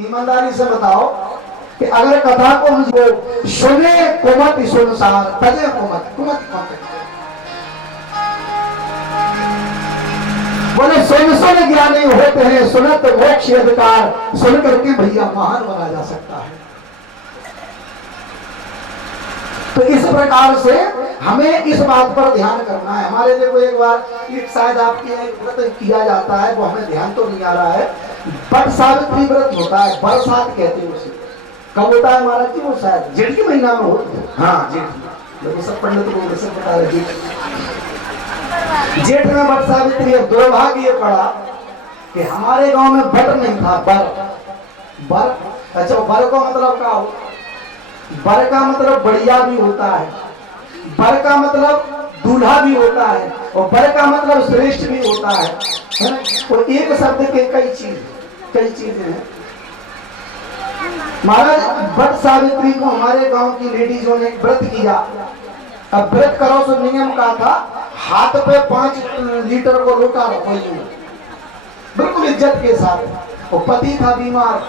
ईमानदारी से बताओ कि अगर कथा को मुझको सुने कुमत सुनसार तजे कुमत कुमत कौन बोले सुन ज्ञानी होते हैं सुनत मोक्ष अधिकार सुन करके भैया महान बना जा सकता है। तो इस प्रकार से हमें इस बात पर ध्यान करना है। हमारे देखो एक बार एक शायद आपके व्रत किया जाता है वो हमें ध्यान तो नहीं आ रहा है, बट सावित्री व्रत होता है, बरसात कहते हैं उसे। कब होता है महाराज जी? वो शायद जेठ के महीना में होता है। हाँ जेठ, देखो सब पंडित को सब बता रहे जेठ में बट सावित्री। दुर्भाग्य ये पड़ा कि हमारे गांव में बट नहीं था, बर। अच्छा बर का मतलब क्या हो? बर का मतलब बढ़िया भी होता है, बर का मतलब दूल्हा भी होता है, और बर का मतलब श्रेष्ठ भी होता है ना? तो एक शब्द के कई चीजें हैं। महाराज बट सावित्री को हमारे गांव की लेडीजों ने व्रत किया। अब व्रत करो तो नियम का था हाथ पे 5 लीटर को लोटा रखो, बिल्कुल इज्जत के साथ। और पति था बीमार,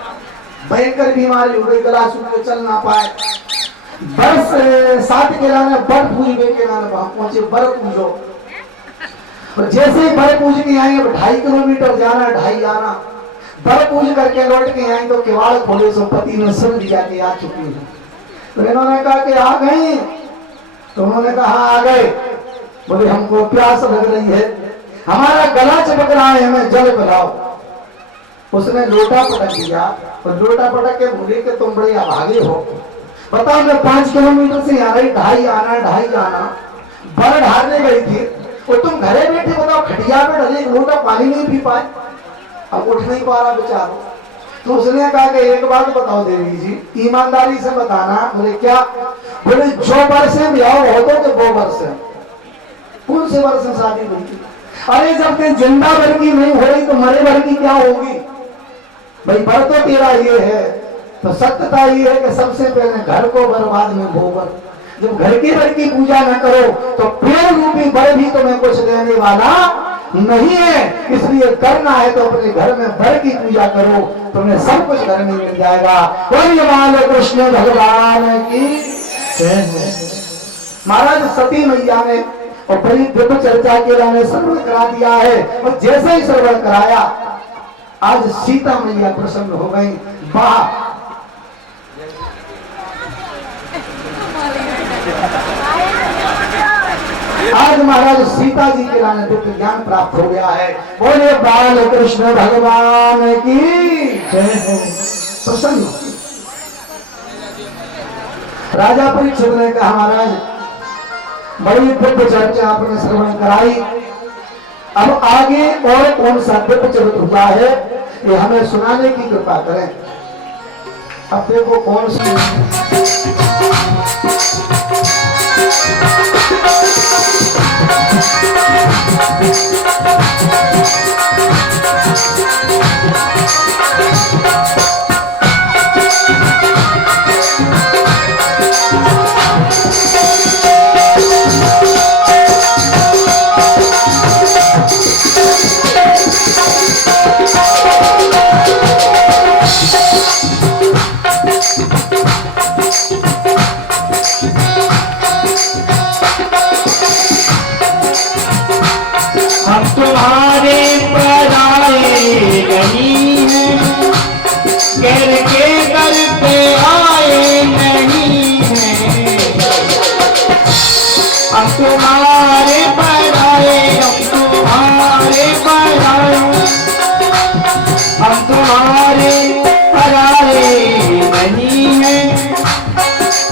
भयंकर बीमारी हो गई, गला सूख के चल ना पाए। बरसात के लाने बर पूजबे के लाने वहां पहुंचे, बर पूजो। और जैसे ही बर पूज के आएंगे 2.5 किलोमीटर जाना, 2.5 आना। बर पूज करके लौट के आए तो किवाड़ खोले सो पति ने सुन लिया कि आ चुकी है। तो इन्होंने कहा कि आ गई? तो उन्होंने कहा आ गए। बोले हमको प्यास लग रही है, हमारा गला चमक रहा है, हमें जल पिलाओ। उसने लोटा पटक दिया और लोटा पटक के बोले कि तुम बड़े अभागे हो, बताओ मैं 5 किलोमीटर से आ रही, 2.5 आना 2.5 आना, बर ढारने गई थी और तुम घरे बैठे बताओ खटिया पे ढले, एक लोटा पानी नहीं पी पाए, अब उठ नहीं पा रहा बेचारा। तो उसने कहा कि एक बात बताओ देवी जी, ईमानदारी से बताना। बोले क्या? बोले जो वर्ष में ब्याह हो तो वो वर्ष कौन से वर्ष में शादी हुई थी? अरे जब तक जिंदा भर की नहीं हो रही तो मरे भर की क्या होगी भाई? बर तो तेरा ये है। तो सत्यता ये है कि सबसे पहले घर को बर्बाद में गोबर। जब घर के बर की पूजा न करो तो पेड़ रूपी बर भी तुम्हें कुछ देने वाला नहीं है। इसलिए करना है तो अपने घर में बर की पूजा करो, तुम्हें सब कुछ घर में मिल जाएगा। बोलिए कृष्ण भगवान की। महाराज सती मैया ने और बड़ी दिव्य चर्चा के लाने श्रवण करा दिया है, और जैसे ही श्रवण कराया आज सीता मैया प्रसन्न हो गई। वाह! आज महाराज सीता जी के लाने दिव्य ज्ञान प्राप्त हो गया है। बोले बाल कृष्ण भगवान की प्रसन्न। राजा परीक्षित ने कहा महाराज बड़ी दिव्य चर्चा आपने श्रवण कराई, अब आगे और कौन सा दिव्य चरित्र हुआ है ये हमें सुनाने की कृपा करें। अब देखो कौन सी तुम्हारे पराए, हम तुम्हारे पराए नहीं हैं,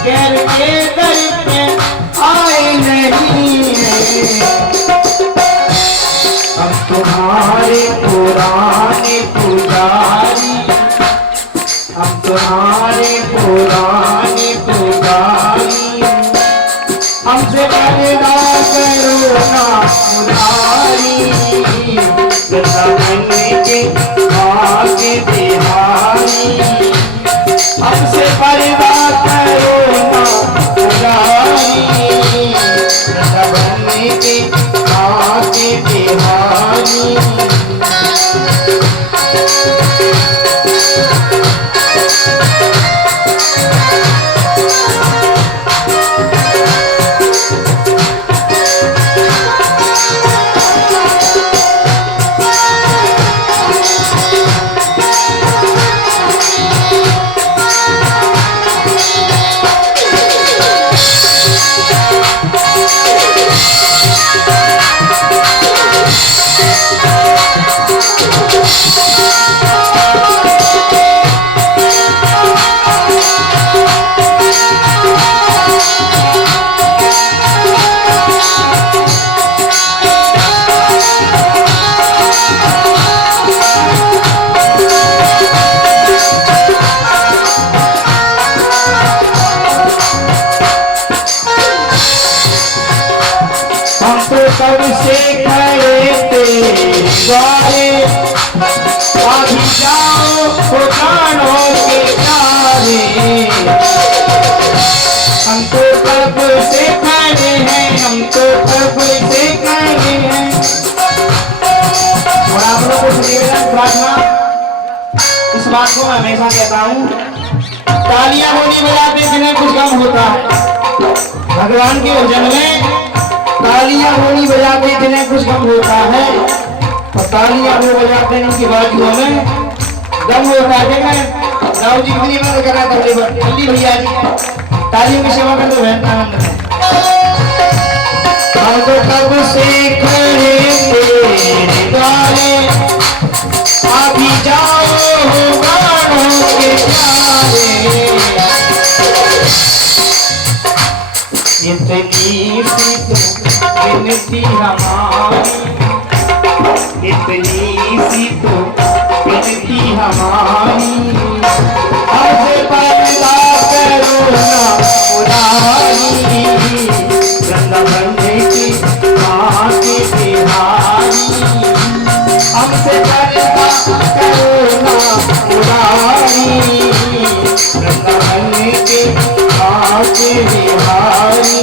कैर के दर पे आए नहीं हैं। हम तुम्हारे पुराने पुजारी, हम से खड़े तेरे द्वारे, अभी जाओ हो प्राणों के प्यारे। हम तो कब से खड़े हैं, हम तो कब से खड़े हैं। और आप लोगों को निवेदन प्रार्थना, इस बात को मैं हमेशा कहता हूँ, तालियां होनी बजाते जिन्हें कुछ कम होता है। भगवान के भजन में तालियां होनी बजाते जिन्हें कुछ कम होता है, और तालियां वो बजाते हैं उनकी बाजुओं में दम होता है। राव जी कितनी मदद कर रहा था, जल्दी भैया जी तालियों की सेवा कर दो बहन। हम तो कब से खड़े तेरे द्वारे, अभी जाओ हो प्राणों के प्यारे। इतनी सी तो विनती हमारी, इतनी सी तो विनती हमारी, हमसे पर्दा करो ना मुरारी। वृंदावन की माँ के बिहारी, हमसे पर्दा करो ना मुरारी। वृंदावन के माँ के बिहारी।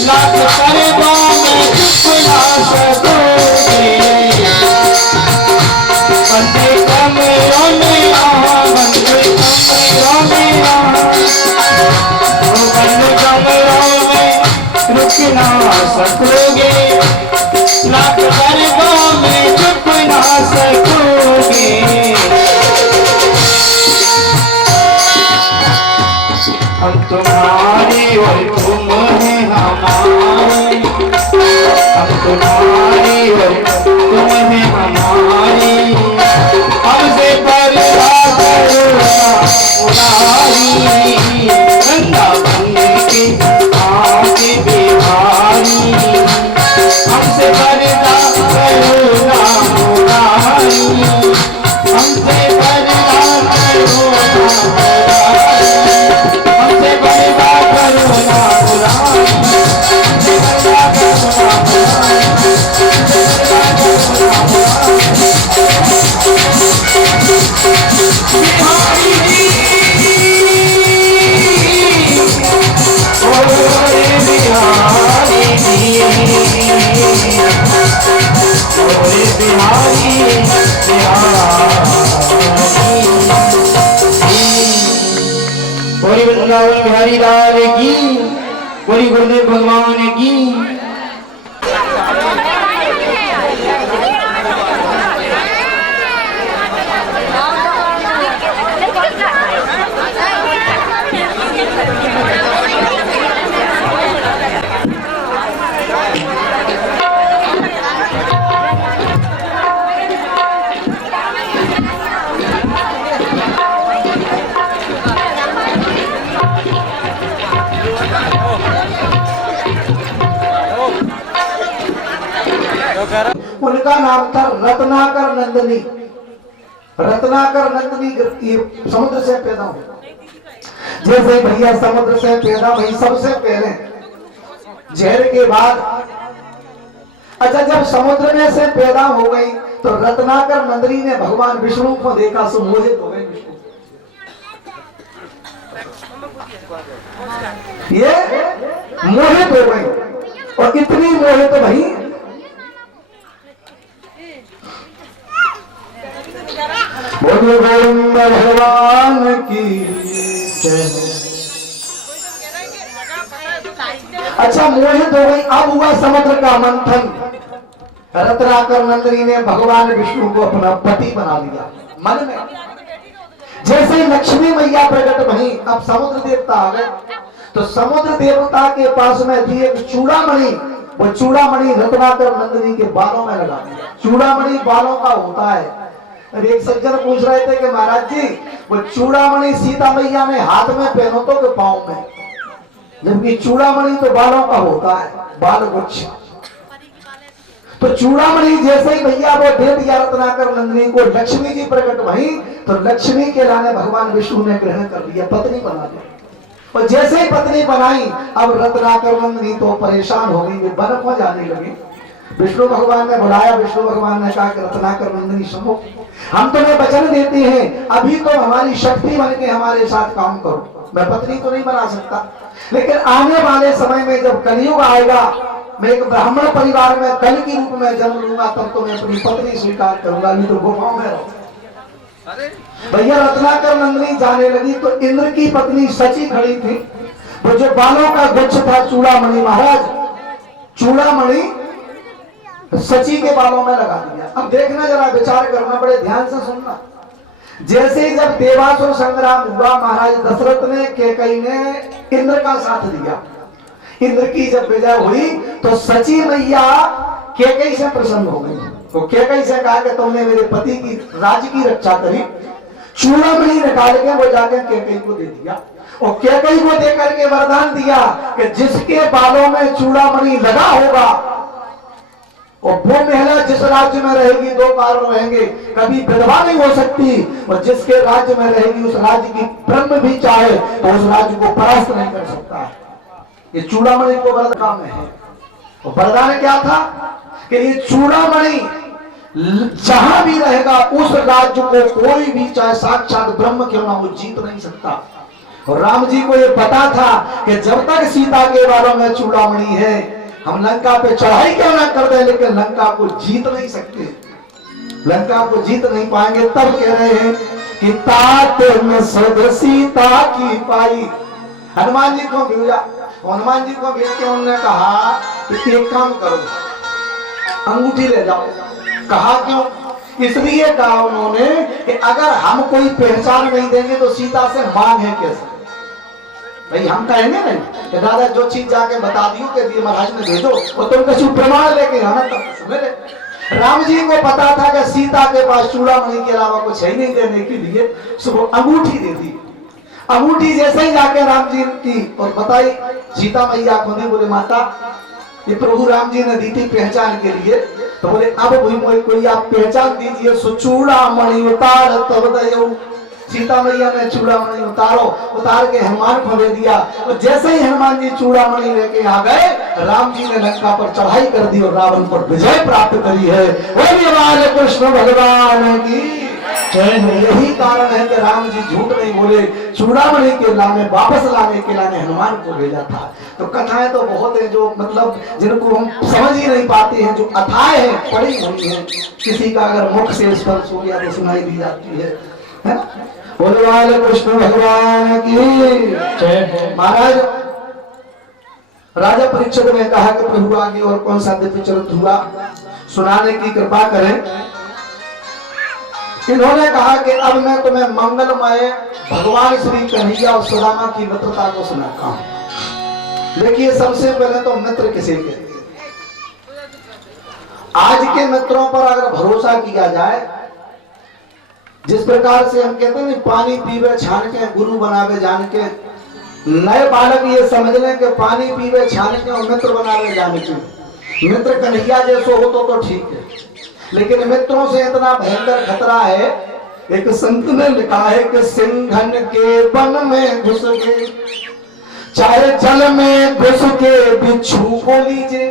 लाख करदों में चुप ना सकोगे। बंदे कमरों में आ, बंदे कमरों में आ, वो बंदे कमरों में रुक ना सकोगे। लाख करदों में चुप ना सकोगे। हम तुम्हारे और तुम है हमारे, हम तुम्हारे और तुम है हमारे। हमसे पर्दा करो ना मुरारी। वृंदावन के माँ के बिहारी, हमसे पर्दा करो ना मुरारी। हमसे पर्दा करो ना मुरारी। हमसे पर्दा करो ना मुरारी। हमसे पर्दा करो ना मुरारी। बिहारी ओरे बिहारी, ओरे बिहारी बोली वृंदावन बिहारी लाल की, बोली गुरुदेव भगवान की। उनका नाम था रत्नाकर नंदिनी। रत्नाकर नंदिनी समुद्र से पैदा हुए। जैसे भैया समुद्र से पैदा हुई सबसे पहले जहर के बाद, अच्छा जब समुद्र में से पैदा हो गई तो रत्नाकर नंदिनी ने भगवान विष्णु को देखा, सो मोहित हो गए विष्णु। ये मोहित हो गई, और इतनी मोहित भाई बोल गोविंद भगवान की जय। अच्छा, मोहित हो गई। अब हुआ समुद्र का मंथन। रत्नाकर नंदिनी ने भगवान विष्णु को अपना पति बना लिया मन में। जैसे लक्ष्मी मैया प्रकट भई, अब समुद्र देवता आ गए। तो समुद्र देवता के पास में थी एक चूड़ामणि। वो चूड़ामणि रत्नाकर नंदिनी के बालों में लगा दिया। चूड़ामणि बालों का होता है। अब एक सज्जन पूछ रहे थे कि महाराज जी, वो चूड़ामणि सीता मैया ने हाथ में पहनो तो कि पांव में, जबकि चूड़ामणि तो बालों का होता है, बाल गुच्छ। तो चूड़ामणि जैसे ही भैया वो दे दिया रत्नाकर नंदिनी को, लक्ष्मी जी प्रकट भई। तो लक्ष्मी के लाने भगवान विष्णु ने ग्रहण कर लिया, पत्नी बना ली। और जैसे ही पत्नी बनाई, अब रत्नाकर नंदिनी तो परेशान हो गई, वे वन को जाने लगी। विष्णु भगवान ने बुलाया। विष्णु भगवान ने कहा कि रत्नाकर नंदिनी सुनो, हम तुम्हें वचन देते हैं, अभी तो हमारी शक्ति बन के हमारे साथ काम करो। मैं पत्नी तो नहीं बना सकता, लेकिन आने वाले समय में जब कलयुग आएगा, मैं एक ब्राह्मण परिवार में कल के रूप में जन्म लूंगा, तब तो मैं अपनी पत्नी स्वीकार करूंगा। अभी तो गुफाओं में रहो। भैया रत्नाकर नंदिनी जाने लगी तो इंद्र की पत्नी सची खड़ी थी। वो जो बालों का गुच्छ था चूड़ामणि, महाराज चूड़ामणि सची के बालों में लगा दिया। अब देखना, जरा विचार करना, बड़े ध्यान से सुनना। जैसे जब देवासुर संग्राम हुआ, महाराज दशरथ ने, कैकेयी ने इंद्र का साथ दिया। इंद्र की जब विजय हुई तो सची मैया कैकेयी से प्रसन्न हो गई। तो कैकेयी से कहा कि तुमने मेरे पति की राज्य की रक्षा करी। चूड़ामणि निकाल के वो जाकर कैकेयी को दे दिया। और कैकेयी को देकर के वरदान दिया कि जिसके बालों में चूड़ामणि लगा होगा, और वो महिला जिस राज्य में रहेगी, दो कारण रहेंगे, कभी विधवा नहीं हो सकती, और जिसके राज्य में रहेगी उस राज्य की ब्रह्म भी चाहे तो उस राज्य को परास्त नहीं कर सकता। ये चूड़ामणि को वरदान में है। और वरदान क्या था कि ये चूड़ामणि जहां भी रहेगा उस राज्य को कोई भी, चाहे साक्षात ब्रह्म क्यों ना हो, जीत नहीं सकता। और राम जी को ये पता था कि जब तक सीता के बालों में चूड़ामणि है, हम लंका पे चढ़ाई क्यों ना कर दे, लेकिन लंका को जीत नहीं सकते, लंका को जीत नहीं पाएंगे। तब कह रहे हैं कि तात में सद सीता की पाई। हनुमान जी को भेजा। हनुमान जी को भेज के उन्होंने कहा कि एक काम करो, अंगूठी ले जाओ। कहा क्यों? इसलिए कहा उन्होंने कि अगर हम कोई पहचान नहीं देंगे तो सीता से मांग है कैसे। भाई हम कहेंगे नहीं कि दादा जो चीज जाके बता दियो कि महाराज ने भेजो, और तुम कछु प्रमाण लेके आना, तब सुने। राम जी को पता था कि सीता के पास चूड़ामणि के अलावा कुछ है नहीं देने के लिए, सो अंगूठी दे दी। अंगूठी जैसे ही जाके राम जी की और बताई, सीता मैया को दी। बोले माता, ये प्रभु राम जी ने दी थी पहचान के लिए। तो बोले अब कोई आप पहचान दीजिए। सो चूड़ामणि उतार तब दयो। सीता मैया ने चूड़ामणि उतारो, उतार के हनुमान को दे दिया। और जैसे ही हनुमान जी चूड़ामणि लेके आ गए, राम जी ने लंका पर चढ़ाई कर दी और रावण पर विजय प्राप्त करी है। बोलिए कृष्ण भगवान की जय। यही कारण है कि राम जी झूठ नहीं बोले, चूड़ामणि के लाने, वापस लाने के लाने हनुमान को भेजा था। तो कथाएं तो बहुत है जो मतलब जिनको हम समझ ही नहीं पाते हैं, जो अथाह है, पड़ी हुई है। किसी का अगर मुख से स्पर्श हो गया तो सुनाई दी जाती है ना। बोले कृष्ण भगवान की जय। महाराज राजा परीक्षित ने कहा कि प्रभु आगे और कौन सा दिव्य चरित्र हुआ, सुनाने की कृपा करें। इन्होंने कहा कि अब मैं तुम्हें मंगलमय भगवान श्री कन्हैया और सुदामा की मित्रता को सुनाता हूं। देखिए, सबसे पहले तो मित्र किसे कहते हैं। आज के मित्रों पर अगर भरोसा किया जाए, जिस प्रकार से हम कहते हैं पानी पीवे छान के गुरु बनावे जान के, नए बालक ये समझ लें कि पानी पीवे छान के और मित्र बनावे जान के। मित्र कन्हैया जैसो हो तो ठीक है, लेकिन मित्रों से इतना भयंकर खतरा है। एक संत ने लिखा है कि सिंघन के वन में घुस के, चाहे जल में घुस के बिच्छू को लीजिए।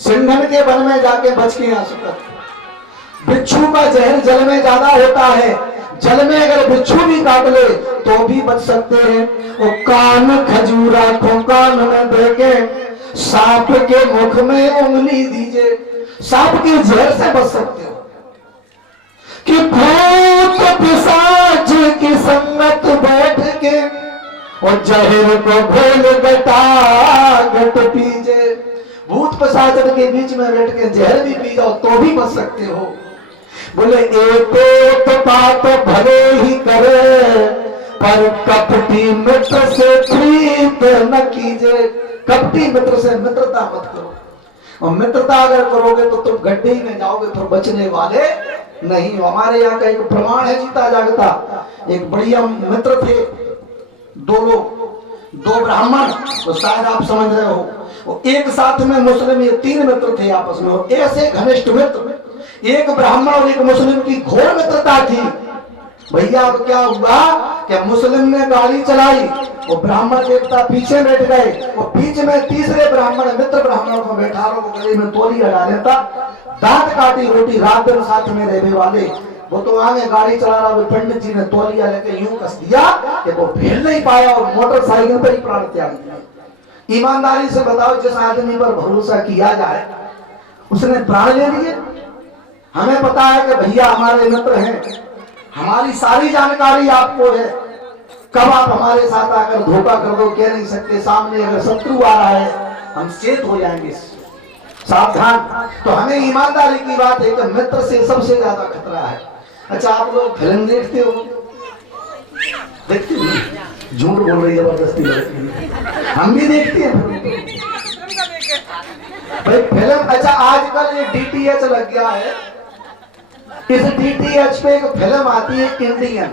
सिंघन के वन में जाके बच के आ सकते। बिच्छू का जहर जल में ज्यादा होता है, जल में अगर बिच्छू भी काट ले तो भी बच सकते हैं। वो कान खजूरा को कान में देके, सांप के मुख में उंगली दीजिए, सांप के जहर से बच सकते हो। कि भूत पिशाच की संगत बैठ के और जहर को घोल गटा गट पीजे। भूत पिशाच के बीच में बैठ के जहर भी पी जाओ तो भी बच सकते हो। बोले एक बात भले ही करे पर कपटी मित्र से प्रीत न कीजिए। कपटी मित्र से मित्रता मत करो, और मित्रता अगर करोगे तो तुम गड्ढे में जाओगे, फिर बचने वाले नहीं हो। हमारे यहाँ का एक प्रमाण है जीता जागता। एक बढ़िया मित्र थे, दो लोग, दो ब्राह्मण, तो शायद आप समझ रहे हो, वो एक साथ में मुस्लिम, ये 3 मित्र थे आपस में, और ऐसे घनिष्ठ मित्र, एक ब्राह्मण और एक मुस्लिम की घोर मित्रता थी। भैया अब क्या हुआ कि मुस्लिम ने गाड़ी चलाई और ब्राह्मण देवता पीछे बैठ गए, और बीच में तीसरे ब्राह्मण मित्र ब्राह्मण को बैठा रो, गले में तोली लगा लेता, दांत काटी रोटी, रात दिन साथ में रहने वाले। वो तो आगे गाड़ी चला रहा, पंडित जी ने तोलिया लेके यूं कस दिया कि वो भेल नहीं पाया और मोटरसाइकिल पर ही प्राण त्याग दिया। ईमानदारी से बताओ, जिस आदमी पर भरोसा किया जाए उसने प्राण ले लिए। हमें पता है कि भैया हमारे मित्र हैं, हमारी सारी जानकारी आपको है, कब आप हमारे साथ आकर धोखा कर दो कह नहीं सकते। सामने अगर शत्रु आ रहा है हम चेत हो जाएंगे, सावधान। तो हमें ईमानदारी की बात है कि मित्र से सबसे ज्यादा खतरा है। अच्छा, आप लोग फिल्म देखते हो? देखते हो? झूठ बोल रही जबरदस्ती लड़की, हम भी देखते हैं भाई फिल्म। अच्छा, आजकल ये DTH लग गया है, इस DTH पे एक फिल्म आती है इंडियन,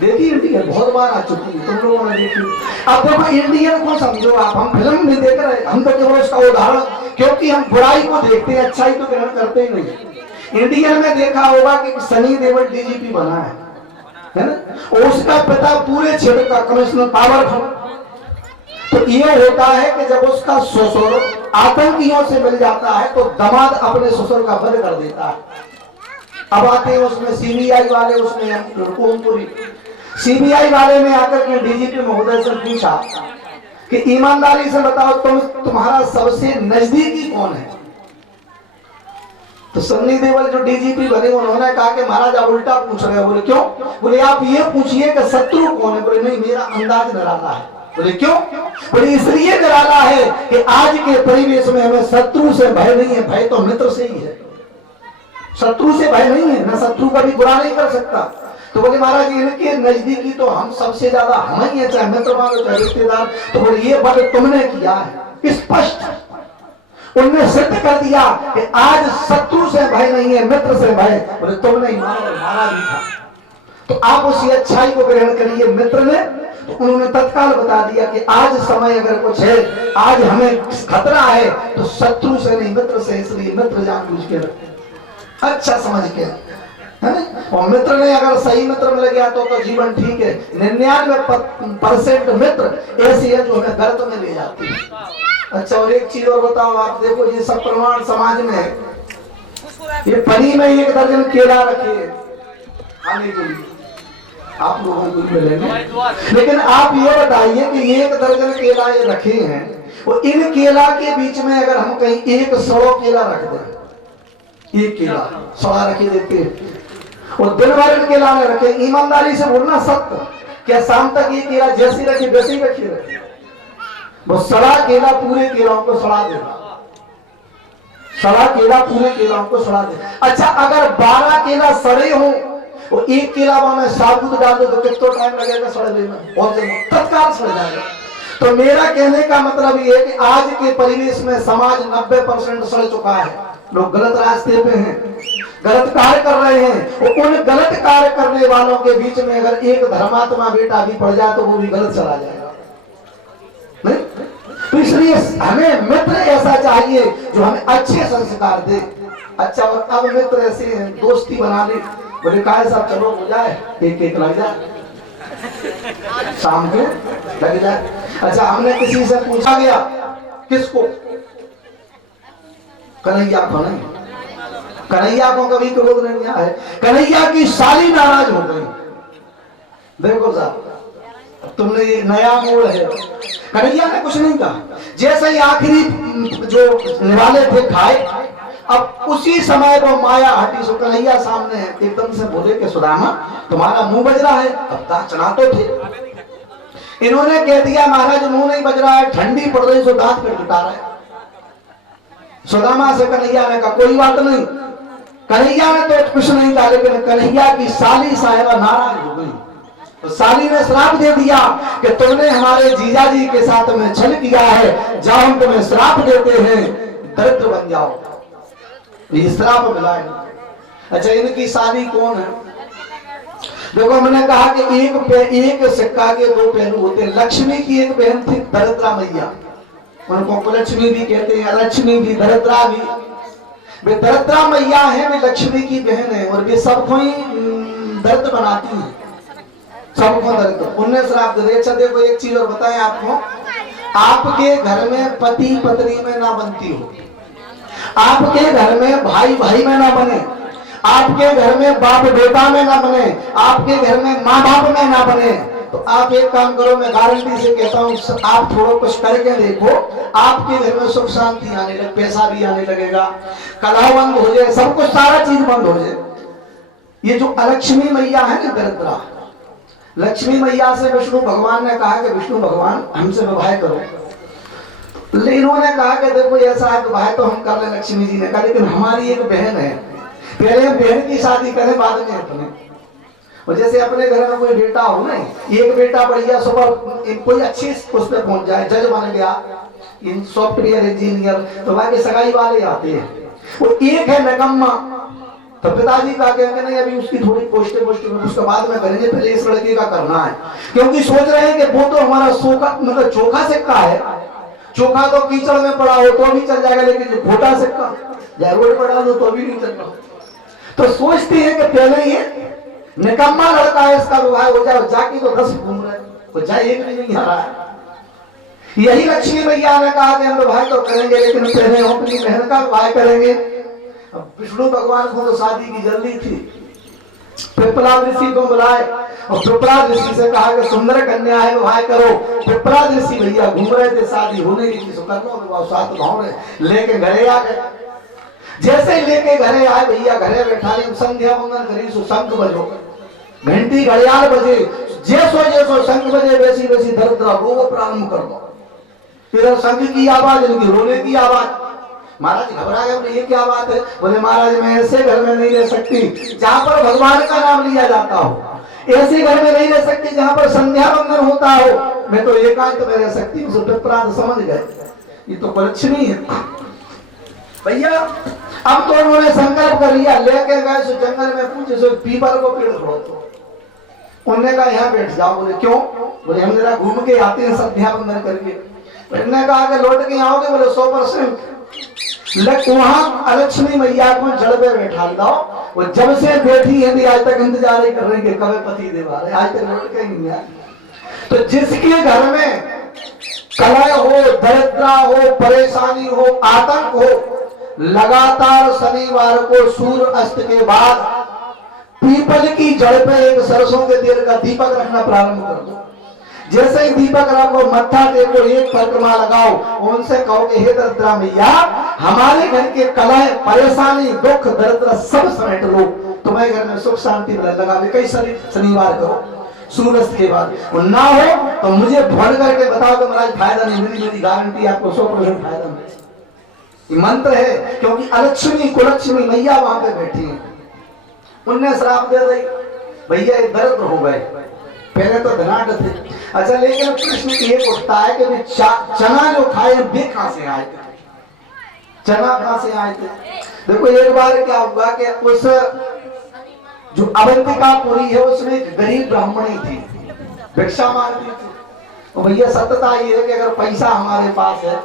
देखी? इंडियन बहुत बार आ चुकी है, तुम लोगों ने देखी। अब देखो इंडियन को समझो आप, हम फिल्म नहीं देख रहे, हम तो केवल उसका उदाहरण, क्योंकि हम बुराई को देखते हैं, अच्छाई तो ग्रहण करते ही नहीं। इंडियन में देखा होगा कि सनी देओल DGP बना है ना, और उसका पिता पूरे क्षेत्र का कमिश्नर पावरफुल। तो ये होता है कि जब उसका ससुर आतंकियों से मिल जाता है तो दामाद अपने ससुर का वध कर देता है। अब आते हैं उसमें CBI वाले, उसमें ओमपुरी CBI वाले ने आकर के DGP महोदय से पूछा कि ईमानदारी से बताओ तुम्हारा सबसे नजदीकी कौन है? तो सन्नी देओल जो DGP बने उन्होंने कहा कि महाराज आप उल्टा पूछ रहे हो। बोले क्यों? बोले आप ये पूछिए कि शत्रु कौन है। बोले नहीं, मेरा अंदाज निराला है। बोले क्यों? बोले इसलिए निराला है कि आज के परिवेश में हमें शत्रु से भय नहीं है, भय तो मित्र से ही है। शत्रु से भय नहीं है ना, शत्रु कभी बुरा नहीं कर सकता। तो बोले महाराज इनके नजदीकी तो हम सबसे ज्यादा हम ही है, चाहे मित्र मानो चाहे रिश्तेदार। तो बोले ये बात तुमने किया है, स्पष्ट उनने सिद्ध कर दिया कि आज शत्रु से भय नहीं है, मित्र से भय। बोले तुमने ही माना, माना भी था। तो आप उसी अच्छाई को ग्रहण करिए। मित्र ने तो उन्होंने तत्काल बता दिया कि आज समय अगर कुछ है, आज हमें खतरा है तो शत्रु से नहीं मित्र से, इसलिए मित्र जानबूझ के अच्छा समझ के है। और मित्र ने अगर सही मित्र मिल गया तो जीवन ठीक है। 99% मित्र ऐसी है जो हमें गलत में ले जाती है। अच्छा, और एक चीज और बताओ, आप देखो ये सब प्रमाण समाज में है। ये पनी में 1 दर्जन केला रखे खाने के लिए, आप लोगों को मिलेंगे, लेकिन आप ये बताइए कि 1 दर्जन केला ये रखे हैं, और इन केला के बीच में अगर हम कहीं 1 सौ केला रख दें, 1 केला सड़ा रखे देते और दिन भर इन केला में रखे, ईमानदारी से बोलना सत्य, क्या शाम तक ये केला जैसी रखी वैसे ही रखी रहे? वो सड़ा केला पूरे केलाओं को सड़ा देगा, सड़ा केला पूरे केलाओं को सड़ा दे। अच्छा, अगर 12 केला सड़े हो और 1 केला में साबुत डाल दो तो कितना टाइम लगेगा सड़ने में? और तत्काल सड़ जाएगा। तो मेरा कहने का मतलब ये है कि आज के परिवेश में समाज 90% सड़ चुका है। लोग गलत रास्ते पे हैं, गलत कार्य कर रहे हैं, और उन गलत कार्य करने वालों के बीच में अगर एक धर्मात्मा बेटा भी पड़ जाए तो वो भी गलत चला जाएगा। नहीं? तो इसलिए हमें मित्र ऐसा चाहिए जो हमें अच्छे संस्कार दे। अच्छा, और अब मित्र ऐसे दोस्ती बना ली, बोले कहा साहब चलो हो जाए, एक लग जाए, शाम को लग जाए। अच्छा, हमने किसी से पूछा गया, किसको? कन्हैया को नहीं, कन्हैया को कभी क्रोध नहीं आया है। कन्हैया की साली नाराज हो गई। देखो साहब, तुमने ये नया मोड़ है। कन्हैया ने कुछ नहीं कहा, जैसे ही आखिरी जो निवाले थे खाए अब उसी समय वो माया हटी सो कन्हैया सामने है, एकदम से बोले कि सुदामा तुम्हारा मुंह बज रहा है, अब दांत चढ़ा तो थे। इन्होंने कह दिया महाराज मुंह नहीं बज रहा है, ठंडी पड़ रही सो दांत पे जुटा रहा है। सुदामा से कन्हैया ने कहा कोई बात नहीं। कन्हैया ने तो कुछ नहीं कहा, लेकिन कन्हैया की साली साहिबा नाराज हो गई। तो साली ने श्राप दे दिया कि तुमने हमारे जीजा जी के साथ में छल किया है, जाओ हम तुम्हें श्राप देते हैं, दरिद्र बन जाओ। ये श्राप मिला है। अच्छा इनकी साली कौन है? देखो मैंने कहा कि एक सिक्का के दो पहलू होते हैं। लक्ष्मी की एक बहन थी दरिद्रा मैया, उनको कुलक्ष्मी भी कहते हैं, अलक्ष्मी भी, दरिद्रा भी। वे दरिद्रा मैया है, वे लक्ष्मी की बहन है, और वे सबको ही दरिद्र बनाती है, सबको दरिद्र। उन्हें श्राप दे। अच्छा देखो एक चीज और बताएं आपको, आपके घर में पति पत्नी में ना बनती हो, आपके घर में भाई भाई में ना बने, आपके घर में बाप बेटा में ना बने, आपके घर में माँ बाप में ना बने, तो आप एक काम करो, मैं गारंटी से कहता हूँ, आप थोड़ा कुछ करके देखो, आपके घर में सुख शांति आने लगे, पैसा भी आने लगेगा, कलह बंद हो जाए, सब कुछ सारा चीज बंद हो जाए। ये जो अलक्ष्मी मैया है ना दरिद्रा, लक्ष्मी मैया से विष्णु भगवान ने कहा कि विष्णु भगवान हमसे विवाह करो। लेकिन इन्होंने कहा कि देखो ऐसा है विवाह तो हम कर ले। लक्ष्मी जी ने कहा लेकिन हमारी एक बहन है, पहले हम बहन की शादी करें बाद में अपने। और जैसे अपने घर में कोई बेटा हो ना, एक बेटा बढ़िया सुपर कोई अच्छी उस पर पहुंच जाए, जज बन गया, इन सॉफ्टवेयर इंजीनियर, तो बाकी सगाई वाले आते हैं। वो एक है निकम्मा, तो पिताजी का कहेंगे नहीं अभी उसकी थोड़ी पोस्ट उसके बाद में करेंगे, पहले इस लड़के का करना है, क्योंकि सोच रहे हैं कि वो तो हमारा सोखा मतलब चोखा सिक्का है, चोखा तो कीचड़ में पड़ा हो तो भी चल जाएगा, लेकिन जो खोटा सिक्का या रोड पड़ा हो तो भी नहीं चल रहा। तो सोचती है कि पहले ये निकम्मा लड़का है, इसका विवाह हो जाए, जाके तो 10 घूम रहे, वो जाए एक नहीं आ रहा है। यही लक्ष्मी मैया ने कहा कि हम विवाह तो करेंगे, लेकिन पहले हम अपनी बहन का विवाह करेंगे। अब विष्णु भगवान को तो शादी की जल्दी थी, पिपलाद ऋषि को बुलाए और पिपलाद ऋषि से कहा कि सुंदर कन्या है विवाह करो। पिपलाद ऋषि भैया घूम रहे थे, शादी होने की थी, कर लो, साथ भाव लेके घरे आ गए। जैसे लेके घरे आए भैया, घरे बैठा संध्या वंदन करी, शंख बजो, घंटी घड़ियाल बजे, जैसो शंख बजे वैसी वैसी दरिद्रा रो प्रारंभ कर दो। फिर शंख की आवाज, इनकी रोने की आवाज। महाराज घबरा गए, ये क्या बात है? बोले महाराज मैं ऐसे घर में नहीं रह सकती जहाँ पर भगवान का नाम लिया जाता हो, ऐसे घर में नहीं रह सकती जहाँ पर संध्या वंदन होता हो, मैं तो एकांत में रह सकती हूँ। पिपलाद समझ गए ये तो कुलक्ष्मी है भैया। अब तो उन्होंने संकल्प कर लिया, लेके गए सो जंगल में, पूछे सो पीपल को पेड़ खड़ो तो उन्होंने कहा यहाँ बैठ जाओ। बोले क्यों? बोले हम जरा घूम के आते हैं संध्या वंदन करके। उन्होंने कहा कि लौट के आओगे? बोले 100%। वहां अलक्ष्मी मैया को जड़ पे बैठा दो, वो जब से बैठी है भी आज तक इंतजार ही कर रहे हैं कब पति देव आ रहे, आज तक लौट के नहीं आए। तो जिसके घर में कलह हो, दरिद्रा हो, परेशानी हो, आतंक हो, लगातार शनिवार को सूर्य अस्त के बाद पीपल की जड़ पे एक सरसों के तेल का दीपक रखना प्रारंभ कर दो। जैसे ही दीपक रखो, मत्था टेको, एक परिक्रमा लगाओ, उनसे कहो कि हे दरिद्रा मैया हमारे घर के कलह, परेशानी, दुख, दरिद्र सब समेट लो, तुम्हारे घर में सुख शांति लगा ले। कई शनिवार करो सूर्यास्त के बाद, ना हो तो मुझे फोन करके बताओ कि महाराज फायदा नहीं, मेरी गारंटी आपको 100% फायदा मिले। मंत्र है, क्योंकि अलक्ष्मी कुलक्ष्मी मैया वहां पे बैठी है। उनने श्राप दे दी, भैया ये दरिद्र हो गए, पहले तो धनाढ़ थे। अच्छा लेकिन प्रश्न ये उठता है कि चना जो खाए वे कहां से आए थे? चना कहां से आए थे? देखो एक बार क्या हुआ कि उस जो अवंतिकापुरी है उसमें एक गरीब ब्राह्मणी थी, भिक्षा मांगती थी। तो भैया सत्यता ये है कि अगर पैसा हमारे पास है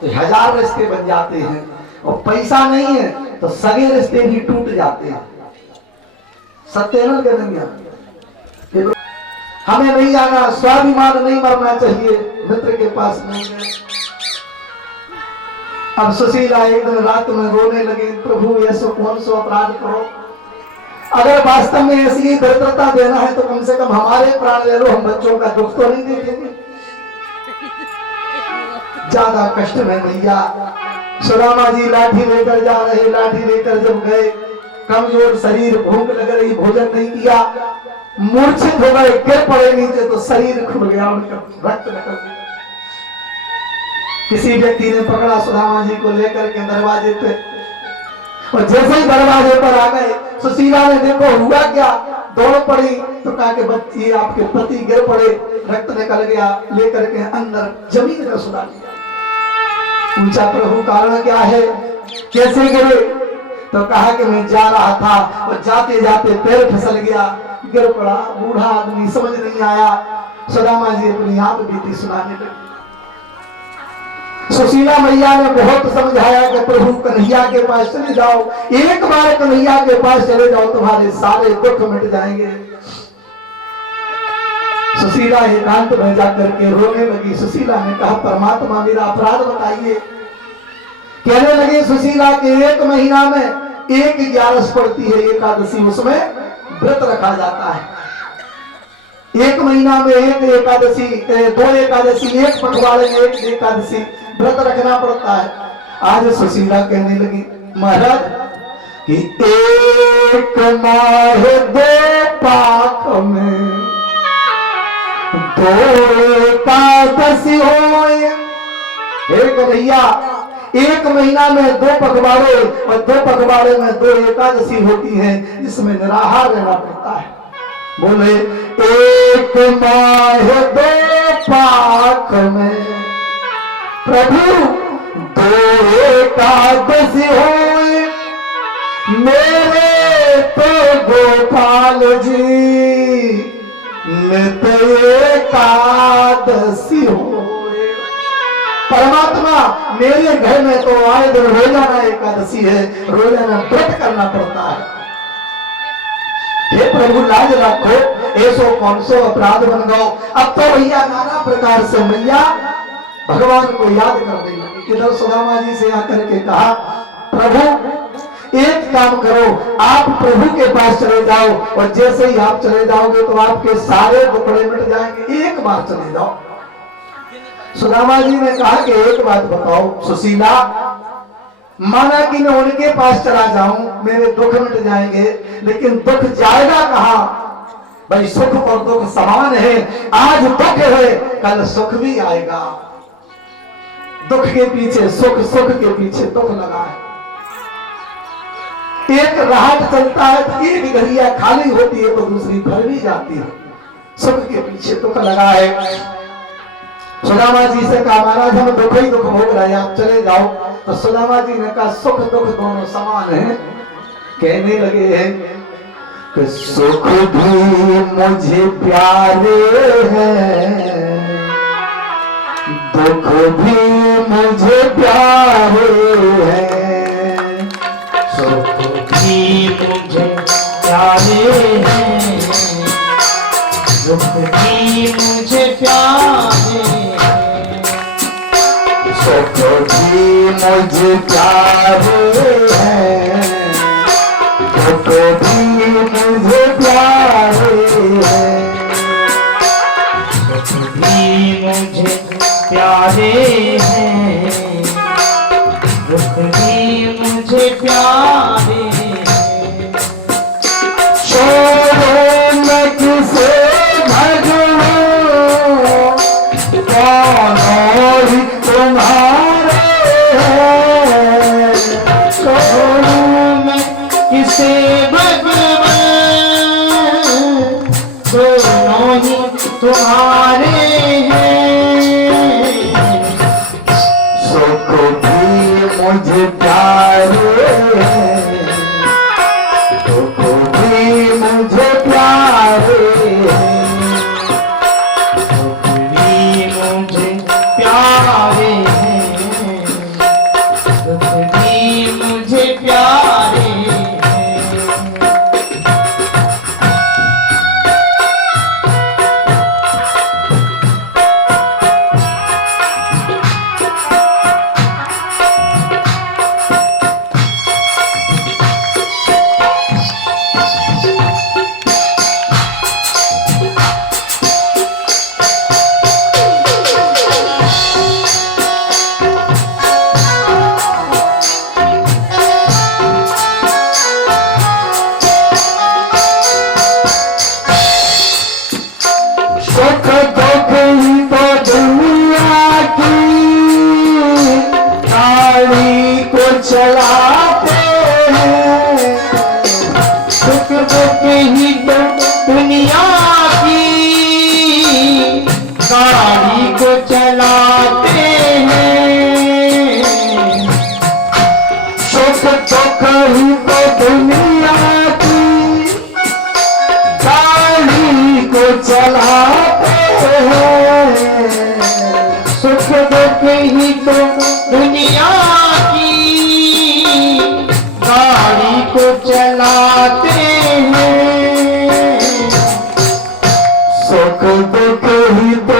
तो 1000 रिश्ते बन जाते हैं, और पैसा नहीं है तो सगे रिश्ते भी टूट जाते हैं। सत्य के नहीं, हमें नहीं जाना, स्वाभिमान नहीं मरना चाहिए, मित्र के पास नहीं गए। अब सुशीला एक दिन रात में रोने लगी, प्रभु ऐसा कौन सा अपराध करो, अगर वास्तव में ऐसी दरिद्रता देना है तो कम से कम हमारे प्राण ले लो, हम बच्चों का दुख तो नहीं देखेंगे। ज्यादा कष्ट में मैया सुदामा जी लाठी लेकर जा रहे। लाठी लेकर जब गए, कमजोर शरीर, भूख लग रही, भोजन नहीं किया, मूर्छित हो गए, गिर पड़े नीचे तो शरीर खुल गया, उनका रक्त निकल गया। किसी व्यक्ति ने पकड़ा सुदामा जी को लेकर के दरवाजे पे, और जैसे ही दरवाजे पर आ गए, सुशीला ने देखो हुआ क्या, दौड़ पड़ी तो कहा कि बच्ची आपके पति गिर पड़े, रक्त निकल गया, लेकर के अंदर जमीन पर सुला दिया। पूछा प्रभु कारण क्या है, कैसे गिरे? तो कहा कि मैं जा रहा था और जाते जाते पैर फिसल गया, गिर पड़ा। बूढ़ा आदमी, समझ नहीं आया। सुदामा जी अपनी आप बीती सुनाने लगे। सुशीला मैया ने बहुत समझाया कि प्रभु कन्हैया के पास चले जाओ, एक बार कन्हैया के पास चले जाओ, तुम्हारे सारे दुख मिट जाएंगे। सुशीला एकांत में जाकर के रोने लगी। सुशीला ने कहा परमात्मा मेरा अपराध बताइए। कहने लगे सुशीला के 1 महीना में 1 11 पड़ती है एकादशी, उसमें व्रत रखा जाता है। 1 महीना में 1 एकादशी, 2 एकादशी, 1 पखवाड़े में 1 एकादशी व्रत रखना पड़ता है। आज सुशीला कहने लगी महाराज कि 1 माह 2 पाख में 2 एकादशी होए। हे कन्हैया 1 महीना में 2 पखवाड़े और 2 पखवाड़े में 2 एकादशी होती है, जिसमें निराहार रहना पड़ता है। बोले 1 माह 2 पाख में प्रभु 2 एकादशी होए, मेरे तो गोपाल जी नित एकादशी होए। परमात्मा मेरे घर में तो आए दिन रोजाना एकादशी है, रोजाना व्रत करना पड़ता है। हे प्रभु लाज रखो, ऐसो कौन सो अपराध बन गो। अब तो भैया नाना प्रकार से मैया भगवान को याद कर देना। इधर सुदामा जी से आकर के कहा प्रभु एक काम करो, आप प्रभु के पास चले जाओ, और जैसे ही आप चले जाओगे तो आपके सारे दुखड़े मिट जाएंगे, एक बार चले जाओ। सुदामा जी ने कहा कि एक बात बताओ सुशीला, माना कि मैं उनके पास चला जाऊं, मेरे दुख मिट जाएंगे, लेकिन दुख जाएगा कहां? भाई सुख और दुख समान है। आज दुख है, कल सुख भी आएगा। दुख के पीछे सुख, सुख के पीछे दुख लगा है। एक राहत चलता है तो एक घड़िया खाली होती है तो दूसरी भर भी जाती है। सुख के पीछे दुख लगा है। सुदामा जी से कहा महाराज हम दुख ही दुख भोग रहे हैं, आप चले जाओ। तो सुदामा जी ने कहा सुख दुख दोनों समान है। कहने लगे हैं कि सुख भी मुझे प्यारे हैं, दुख भी मुझे प्यारे हैं। सुख भी मुझे प्यारे हैं, दुख भी मुझे प्यारे हैं। सुख भी मुझे प्यारे हैं, दुख भी मुझे प्यारे हैं। सुख भी मुझे प्यारे हैं, दुख भी मुझे प्यारे हैं। छोड़ो मैं किसे भगवान, कौन ही तुम्हारे हैं। छोड़ो मैं किसे भगवान, दोनों ही तुम्हारे हैं। सुख भी मुझे प्यारे हैं, गाड़ी को चलाते हैं। सुख दुख ही तो दुनिया की गाड़ी को चलाते हैं। सुख दुख ही तो दुनिया की गाड़ी को चलाते हैं। सुख दुख ही तो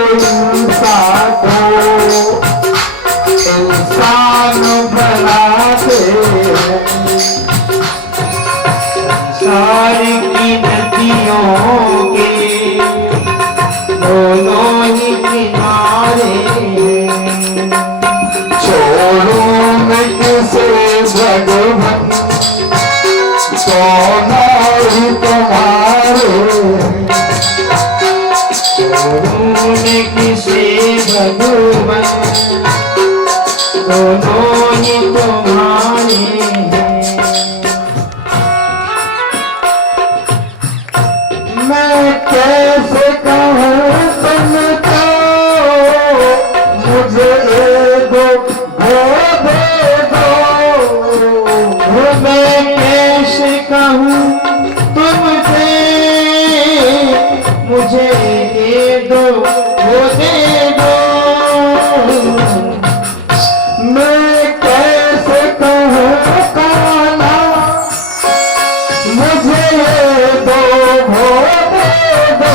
इंसान बनाते हैं। संसार की नदियों के दोनों ही किनारे हैं। छोड़ो मैं किसे भगवान दोनों ही तुम्हारे। छोड़ो मैं किसे भगवान दोनों ही तुम्हारे हैं। मैं कैसे कहूँ तुमको मुझे दो दे दो। मैं कैसे कहूँ तुमसे मुझे दे दो वो दे दो। मैं कैसे कहूँ काला मुझे दो दे दो।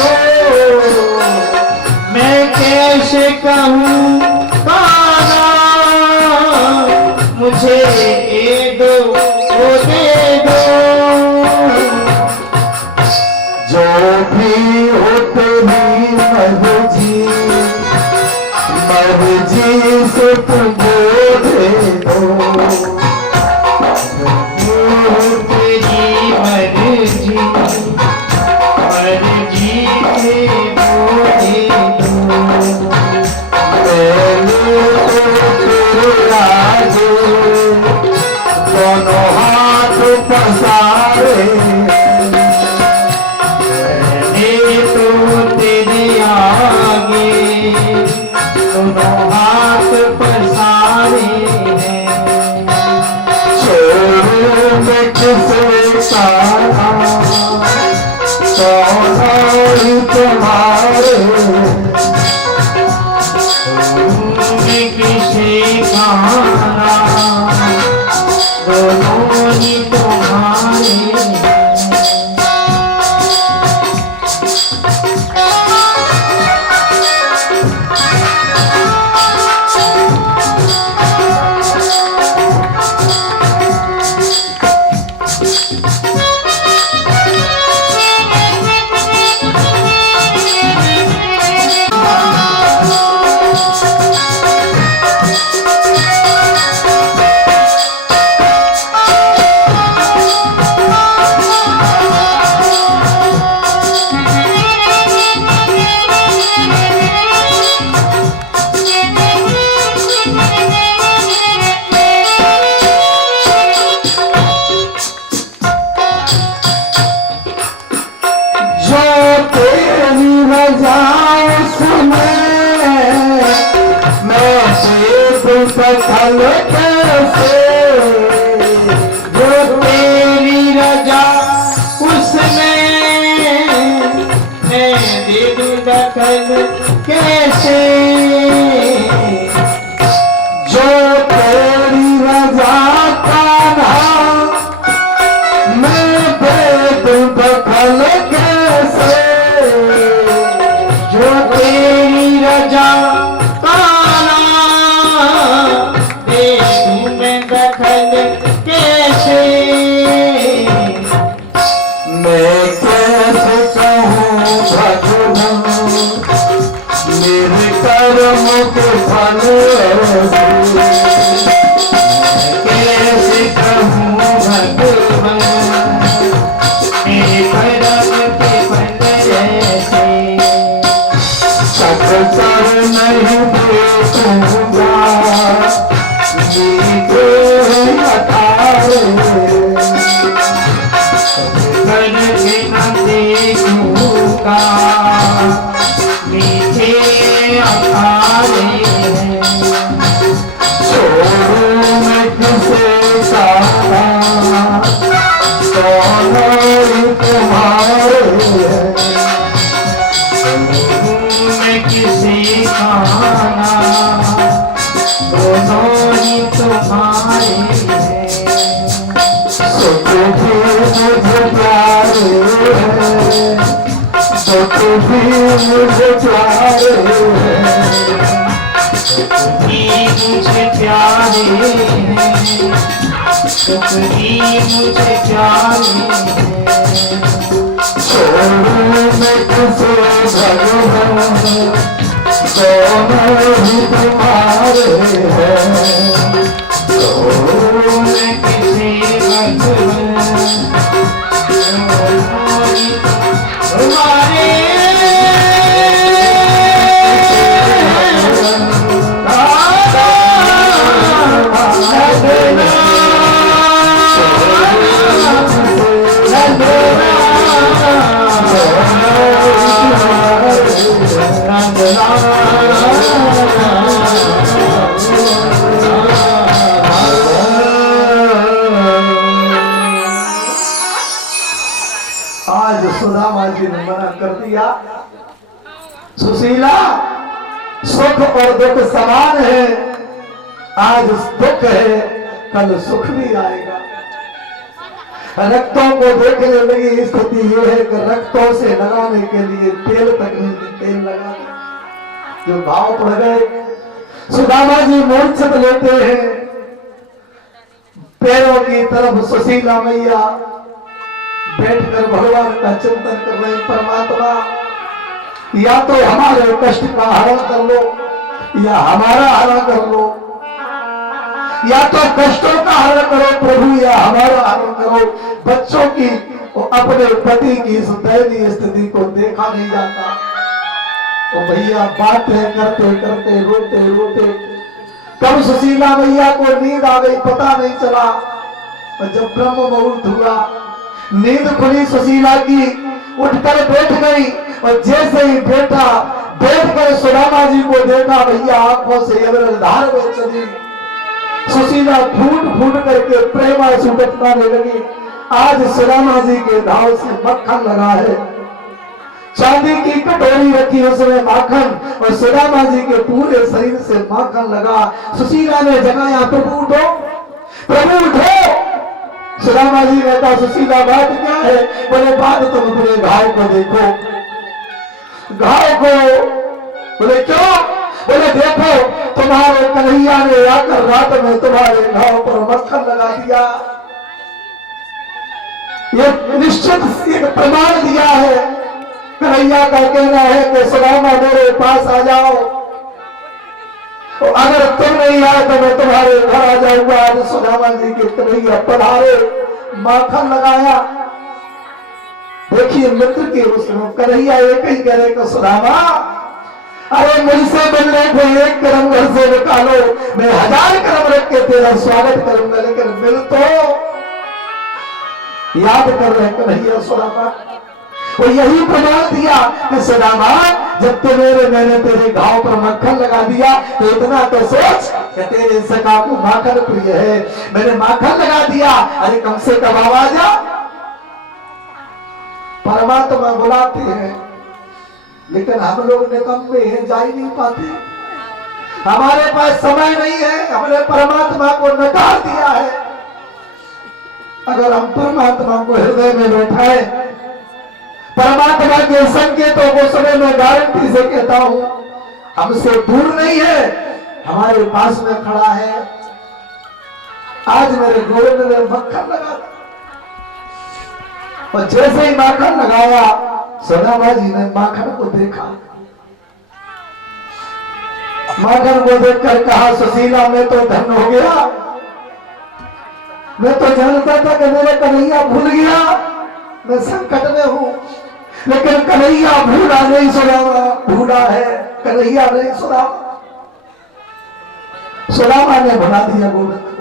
मैं कैसे कहूँ काला मुझे दे दो वो दे दो। जो भी हो तेरी मर्जी मर्जी से तुझे दे दो। तेरी मर्जी मर्जी से वो दे दो। दोनों हाथ पसारे तो तेरे आगे दोनों हाथ पसारे हैं। छोड़ में किसे सारा दोनों ही तुम्हारे। मैं किसे खाना दोनों ही तुम्हारे हैं। पथल कैसे जो तेरी रजा उसमें मैं दे दूं दखल कैसे। जो तेरी रजा कान्हा मैं दे दूं दखल कैसे। जो तेरी रजा मैं कैसे कहूँ भगवान मेरे कर्म के फल कैसे कहूँ भगवान मेरे कर्म के फल ऐसे। सकतर नहीं देखूंगा मीठे अठारे करके न देखूंगा मीठे आए छोड़ू मैं किसे सारा दोनों ही तुम्हारे मैं किसी खाना दोनों ही तुम्हारे सुख भी मुझे प्यारे दुख भी मुझे प्यारे मुझे प्यारे सुख भी मुझे प्यारे छोड़ू मैं किसे भगवान दोनों ही तुम्हारे हैं छोड़ू मैं किसे भगवान तुम्हारे आज सुदामा जी ने मना कर दिया। सुशीला, सुख और दुख समान है। आज दुख है, कल सुख भी आएगा। रक्तों को देखने लगी स्थिति ये है कि रक्तों से लगाने के लिए तेल तक नहीं, तेल लगा जो भाव पड़ गए। सुदामा जी मूर्छित लेते हैं, पैरों की तरफ सुशीला मैया बैठकर भगवान का चिंतन कर रहे हैं। परमात्मा, या तो हमारे कष्ट का हरण कर लो या हमारा हरण कर लो, या तो कष्टों का हरण करो प्रभु या हमारा हरण करो। बच्चों की और अपने पति की इस दयनीय स्थिति को देखा नहीं जाता। तो भैया बातें करते करते रोते रोते कब सुशीला मैया को नींद आ गई पता नहीं चला। और जब ब्रह्म मुहूर्त हुआ, नींद खुली सुशीला की, उठकर बैठ गई और जैसे ही बैठा बैठकर सुदामा जी को देखा, भैया आंखों से धार में चली। सुशीला फूट फूट करके प्रेमासु बरसाने लगी। आज सुदामा जी के घाव से मक्खन लगा है, चांदी की कटोरी रखी उसमें माखन, और सुदामा जी के पूरे शरीर से माखन लगा। सुशीला ने जगाया, प्रभु उठो, प्रभु उठो। सुदामा जी ने कहा, सुशीला बात क्या है? बोले बात तुम अपने घाव को देखो। घाव को? बोले क्यों? बोले देखो, तुम्हारे कन्हैया ने आकर रात में तुम्हारे घाव पर मक्खन लगा दिया। ये निश्चित एक प्रमाण दिया है। कन्हैया का कहना है कि सुदामा मेरे पास आ जाओ, तो अगर तुम नहीं आए तो मैं तुम्हारे घर आ जाऊंगा। आज सुदामा जी के कन्हैया पधारे, माखन लगाया। देखिए मित्र के उसमें कन्हैया एक ही कह रहे कि सुदामा, अरे मुझसे मिलने थे एक कर्म घर से निकालो, मैं 1000 कर्म रख के तेरा स्वागत करूंगा, लेकिन मिल तो याद कर रहे कन्हैया सुदामा। वो यही प्रमाण दिया कि सुदामा, जब मैंने तेरे घाव पर मक्खन लगा दिया तो इतना तो सोच कि तेरे सखा को माखन प्रिय है, मैंने माखन लगा दिया। अरे कम से कम आवाज आ। परमात्मा बुलाते हैं, लेकिन हम लोग निकम्मे हैं, जा ही नहीं पाते। हमारे पास समय नहीं है, हमने परमात्मा को नकार दिया है। अगर हम परमात्मा को हृदय में बैठाए, परमात्मा के संकेतों को समय में गारंटी से कहता हूं, हमसे दूर नहीं है, हमारे पास में खड़ा है। आज मेरे गोविंद ने मक्खन लगा, और जैसे ही माखन लगाया, सुदामा जी ने माखन को देखा। माखन को देखकर कहा, सुशीला मैं तो धन्य हो गया। मैं तो जानता था कि मेरे कन्हैया भूल गया, मैं संकट में हूं, लेकिन कन्हैया भूला नहीं, सुदामा भूला है, कन्हैया नहीं सुदामा। सुदामा ने भुला दिया गोविंद को।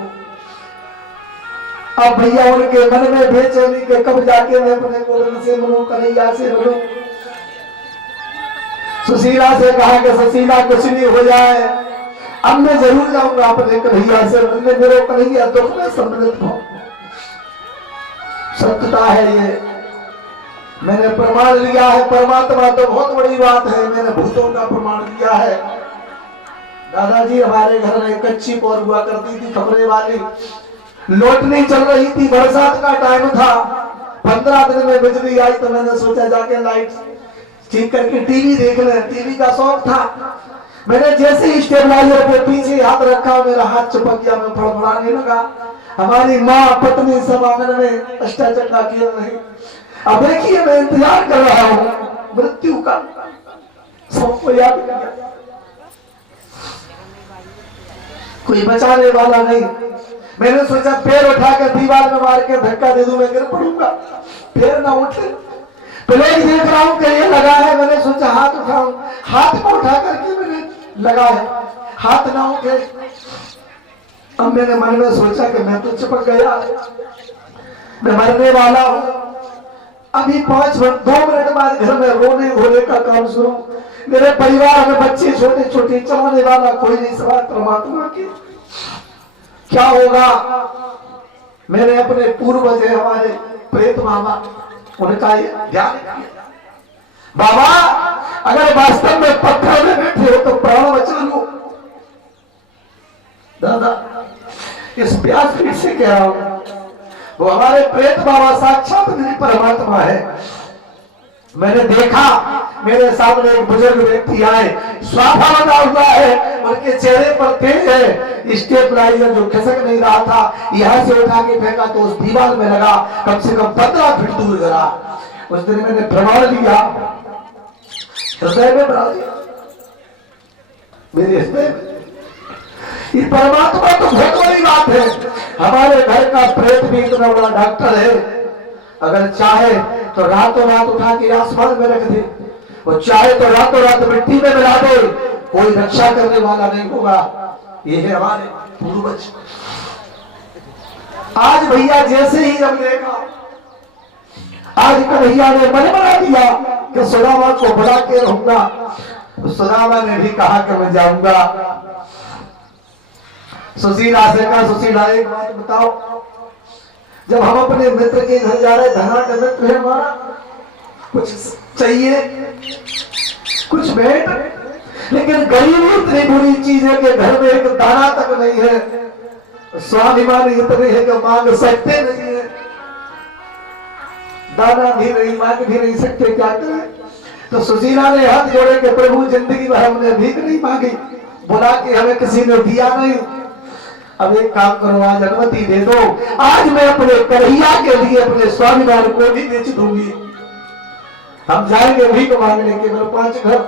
अब भैया उनके मन में बेचैनी के कब जाके मैं अपने गोविंद से मिलूं, कन्हैया से मिलूं। सुशीला से कहा कि सुशीला कुछ नहीं हो जाए, अब मैं जरूर जाऊंगा अपने कन्हैया से मिलने, मेरे कन्हैया दुख में सम्मिलित हो। सत्यता है ये, मैंने प्रमाण लिया है। परमात्मा तो बहुत बड़ी बात है, मैंने भूतों का प्रमाण लिया है। दादाजी हमारे घर में कच्ची पौर हुआ करती थी, खबरें वाली, लोटनी चल रही थी, बरसात का टाइम था, 15 दिन में बिजली आई तो मैंने सोचा जाके लाइट ठीक करके टीवी देख ले, टीवी का शौक था। मैंने जैसे ही स्टेबलाइजर पे पीछे हाथ रखा, मेरा हाथ चिपक गया, मैं फड़फड़ाने लगा। हमारी माँ पत्नी सब आंगन में अष्टाचक्का खेल रही। अब देखिए मैं इंतजार कर रहा हूँ मृत्यु का, सबको याद किया, कोई बचाने वाला नहीं। मैंने सोचा पैर उठाकर दीवार में मार के धक्का दे दूं, मैं गिर पड़ूंगा, पैर ना उठे। प्लेट देख रहा हूं कि ये लगा है, मैंने सोचा हाथ उठाऊं, हाथ को उठा करके मैंने लगाया, हाथ ना उठे। अब मैंने मन में सोचा कि मैं तो चिपक गया, मैं मरने वाला हूं। अभी 2 मिनट बाद घर में रोने धोने का काम शुरू। मेरे परिवार में बच्चे छोटे छोटे, चलाने वाला कोई नहीं, सवाल परमात्मा की क्या होगा। मैंने अपने पूर्वज है हमारे प्रेत बाबा, उनका ये ध्यान किया, बाबा अगर वास्तव में पत्थर में बैठे हो तो प्राण बचा लो। दादा इस प्यास पीठ से कह रहा हूं, वो हमारे प्रेत बाबा साक्षात मेरी परमात्मा है। मैंने देखा मेरे सामने एक बुजुर्ग व्यक्ति आए, स्वाफा बना हुआ है, उनके चेहरे पर तेज है, स्टेबलाइजर जो खिसक नहीं रहा था, यहां से उठा के फेंका तो उस दीवार में लगा, कम से कम 15 फीट दूर गिरा। उस दिन मैंने प्रमाण लिया, हृदय में बना दिया, मेरे हृदय में। ये परमात्मा तो बहुत बड़ी बात है। हमारे घर का प्रेत भी इतना बड़ा डॉक्टर है, अगर चाहे तो रातों रात उठा के आसमान में रख दे, वो चाहे तो रातों रात मिट्टी में मिला दे, कोई रक्षा करने वाला नहीं होगा। ये है हमारे पूर्वज। आज भैया जैसे ही हम देखा, आज कन्हैया ने मन बना दिया कि सुदामा को बुला के रहूंगा। सुदामा ने भी कहा कि मैं जाऊंगा। सुशीला से कहा, सुशीला एक बात बताओ, जब हम अपने मित्र के घर जा रहे, धनाढ़ मित्र है हमारा, कुछ चाहिए, कुछ भेंट, लेकिन गरीबी इतनी बुरी चीज है कि घर में एक दाना तक नहीं है। स्वाभिमान इतने है कि मांग सकते नहीं है, दाना भी नहीं, मांग भी नहीं सकते, क्या करें। तो सुशीला ने हाथ जोड़े कि प्रभु जिंदगी भर हमने भीख नहीं मांगी, बुला के हमें किसी ने दिया नहीं, अब एक काम करो, आज अनुमति दे दो, आज मैं अपने कन्हैया के लिए अपने स्वाभिमान को भी बेच दूंगी। हम जाएंगे भीख मांगने, केवल 5 घर।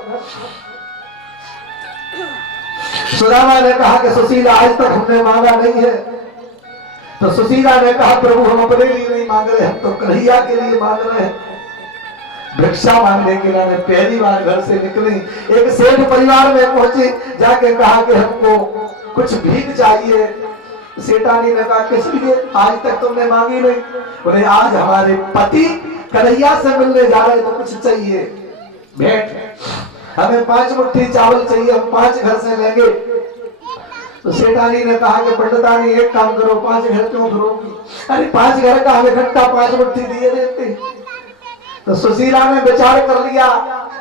सुदामा ने कहा कि सुशीला आज तक हमने मांगा नहीं है। तो सुशीला ने कहा प्रभु हम अपने लिए नहीं मांग रहे, हम तो कन्हैया के लिए मांग रहे हैं। भिक्षा मांगने के लिए पहली बार घर से निकली, एक सेठ परिवार में पहुंची, जाके कहा कि हमको कुछ भीख चाहिए। सेठानी ने कहा किस लिए, आज तक तुमने मांगी नहीं। बोले आज हमारे पति कन्हैया से मिलने जा रहे तो कुछ चाहिए भेंट, हमें 5 मुट्ठी चावल चाहिए, हम 5 घर से लेंगे। तो सेठानी ने कहा कि पंडितानी एक काम करो, 5 घर क्यों करोगी, अरे 5 घर का हमें इकट्ठा 5 मुट्ठी दिए देते। तो सुशीला ने विचार कर लिया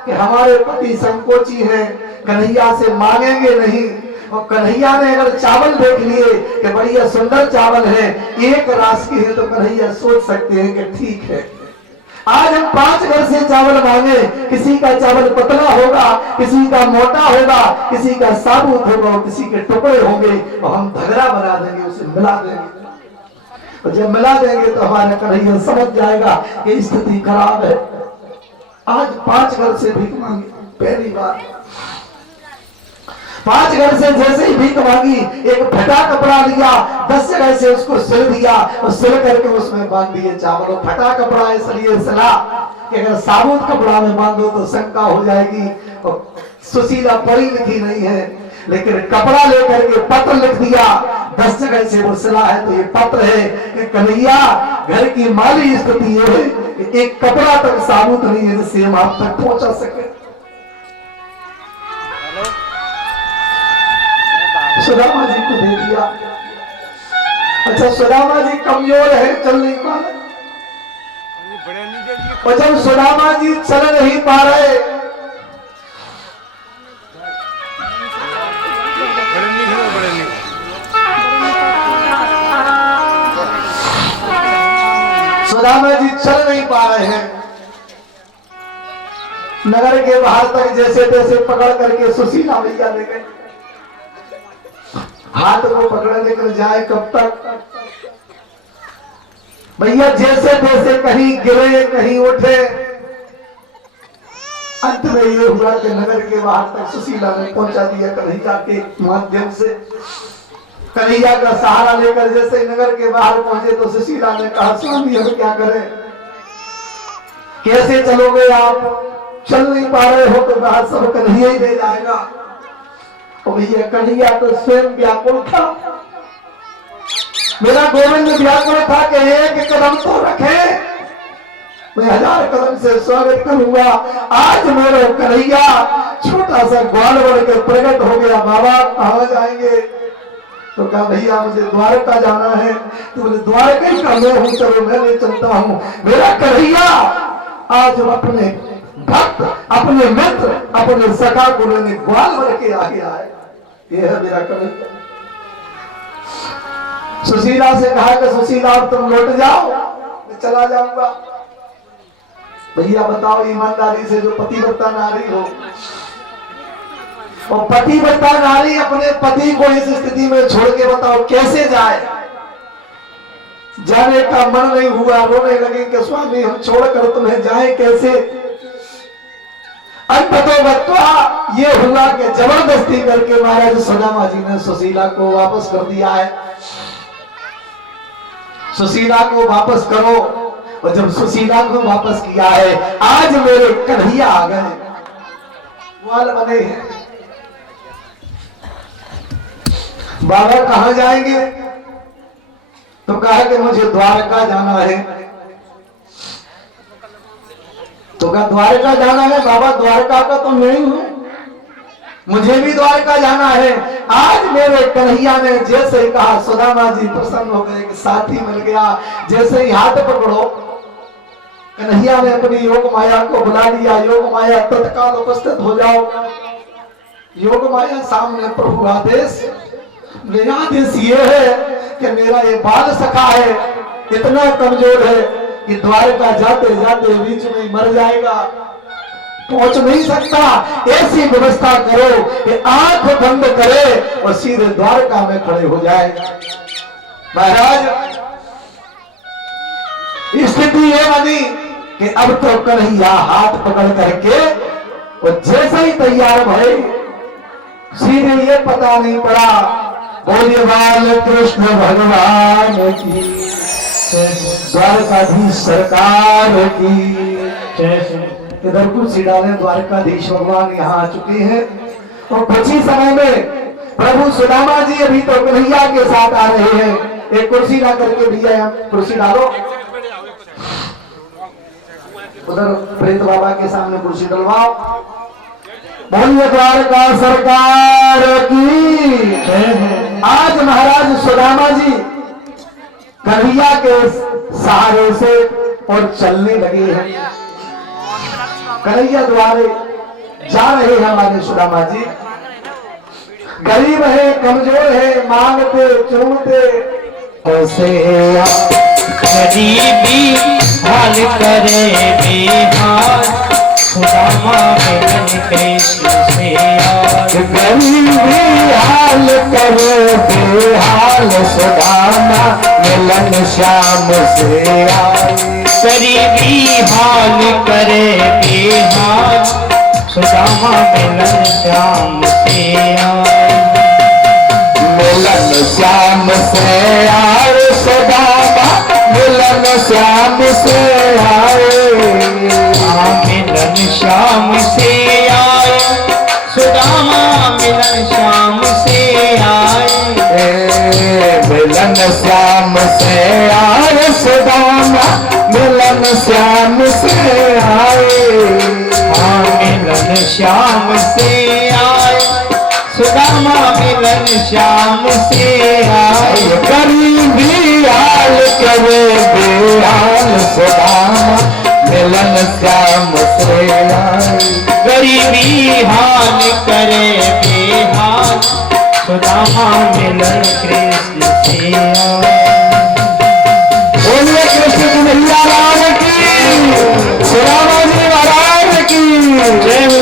कि हमारे पति संकोची हैं, कन्हैया से मांगेंगे नहीं, और कन्हैया ने अगर चावल देख लिए कि बढ़िया सुंदर चावल है, एक रास की है, तो कन्हैया सोच सकते हैं कि ठीक है, आज हम 5 घर से चावल मांगे, किसी का चावल पतला होगा, किसी का मोटा होगा, किसी का साबुत होगा, किसी के टुकड़े होंगे, और हम धगरा बना देंगे, उसे मिला देंगे। और जब मिला देंगे तो हमारा कन्हैया समझ जाएगा कि स्थिति खराब है। आज 5 घर से भीख मांगी, पहली बार 5 घर से जैसे ही भीख मांगी, एक फटा कपड़ा लिया, 10 जगह से उसको सिल दिया, और सिल करके उसमें बांध दिए चावल। फटा कपड़ा इसलिए सिला कि अगर साबुत कपड़ा में बांधो तो शंका हो जाएगी। और सुशीला पढ़ी लिखी नहीं है, लेकिन कपड़ा लेकर के पत्र लिख दिया, 10 जगह से वो सिला है, तो ये पत्र है कि कन्हैया घर की माली स्थिति ये है कि एक कपड़ा तक साबुत नहीं है जिससे हम आप तक पहुंचा सके। सुदामा जी को दे दिया। अच्छा सुदामा जी कमजोर है, चल नहीं पा रहे, और जब सुदामा जी चल नहीं पा रहे सुदामा जी चल नहीं पा रहे हैं, नगर के बाहर तक जैसे तैसे पकड़ करके सुशीला भैया ले गए। हाथ को पकड़ लेकर जाए कब तक भैया, जैसे तैसे कहीं गिरे कहीं उठे, अंत में ये हुआ कि नगर के बाहर तक सुशीला ने पहुंचा दिया कन्हैया के माध्यम से। कन्हैया का सहारा लेकर जैसे नगर के बाहर पहुंचे तो सुशीला ने कहा स्वामी अब क्या करें, कैसे चलोगे आप, चल नहीं पा रहे हो तो बाहर सब कन्हैया ही ले जाएगा। और भैया कन्हैया तो स्वयं व्याकुल था, मेरा गोविंद व्याकुल था कि एक कदम तो रखे, मैं 1000 कदम से स्वागत करूंगा। आज मेरा कन्हैया छोटा सा ग्वाल बन के प्रकट हो गया, बाबा कहाँ जाएंगे, तो कहा भैया मुझे द्वारका जाना है। तो बोले द्वारका ही का मैं हूं, चलो मैं ले चलता हूं। मेरा कन्हैया आज अपने भक्त, अपने मित्र, अपने सखा को लेने ग्वाल बन के आगे आए। ये है मेरा कन्हैया। सुशीला से कहा कि सुशीला अब तुम लौट जाओ, मैं चला जाऊंगा। भैया बताओ ईमानदारी से जो पतिव्रता नारी हो, और पतिव्रता नारी अपने पति को इस स्थिति में छोड़ के बताओ कैसे जाए। जाने का मन नहीं हुआ, रोने लगे कि स्वामी हम छोड़कर तुम्हें जाए कैसे। अंततः ये हुआ कि जबरदस्ती करके महाराज सुदामा जी ने सुशीला को वापस कर दिया है। सुशीला को वापस करो, और जब सुशीला को वापस किया है आज मेरे कन्हैया आ गए, ग्वाल बने हैं। बाबा कहां जाएंगे, तो कहा कि मुझे द्वारका जाना है। तो कहा द्वारका जाना है, बाबा द्वारका का तो मैं ही हूं, मुझे भी द्वारका जाना है। आज मेरे कन्हैया ने जैसे ही कहा सुदामा जी प्रसन्न हो गए कि साथी मिल गया। जैसे ही हाथ पकड़ो, कन्हैया ने अपनी योग माया को बुला लिया। योग माया तत्काल उपस्थित हो जाओ। योग माया सामने प्रभु आदेश, मेरा आदेश ये है कि मेरा ये बाल सखा है, इतना कमजोर है कि द्वारका जाते जाते बीच में मर जाएगा, पहुंच नहीं सकता। ऐसी व्यवस्था करो कि आंख बंद करे और सीधे द्वारका में खड़े हो जाए। महाराज स्थिति ये बनी कि अब तो कन्हैया हाथ पकड़ करके और जैसे ही तैयार भरे, सीधे ये पता नहीं पड़ा बोले बाल कृष्ण भगवान की, द्वारकाधीश सरकार की। इधर कुर्सी डाले, द्वारकाधीश भगवान यहाँ आ चुके हैं। और कुछ ही समय में प्रभु सुदामा जी अभी तो कन्हैया के साथ आ रहे हैं। एक कुर्सी ला करके भैया कुर्सी डालो, उधर प्रेत बाबा के सामने कुर्सी डलवाओ। बोलिए द्वारका सरकार की। आज महाराज सुदामा जी कन्हैया के सहारे से और चलने लगे हैं। कन्हैया द्वारे जा रहे हैं हमारे सुदामा जी। गरीब है, कमजोर है, मांगते चूमते कैसे गरीबी हाल करे बेहाल, सुदामा मिलन कैसे यार। गरीबी हाल करे बेहाल, सुदामा मिलन श्याम से आए। गरीबी हाल करे बेहाल, सुदामा मिलन श्याम से आए। मिलन श्याम से आए, सुदामा मिलन श्याम से आए। मिलन श्याम से आए, सुदामा मिलन श्याम से आए। मिलन श्याम से आए, सुदामा मिलन श्याम से आए। मिलन श्याम से आए, सुदामा मिलन श्याम से आए, गरीबी हाल करे बेहाल सुदामा मिलन श्याम से आए। गरीबी हाल करे बेहाल सुदामा मिलन कृष्ण से आए। बोलिए कृष्ण कन्हैया लाल की, सुदामा जी महाराज की जय हो।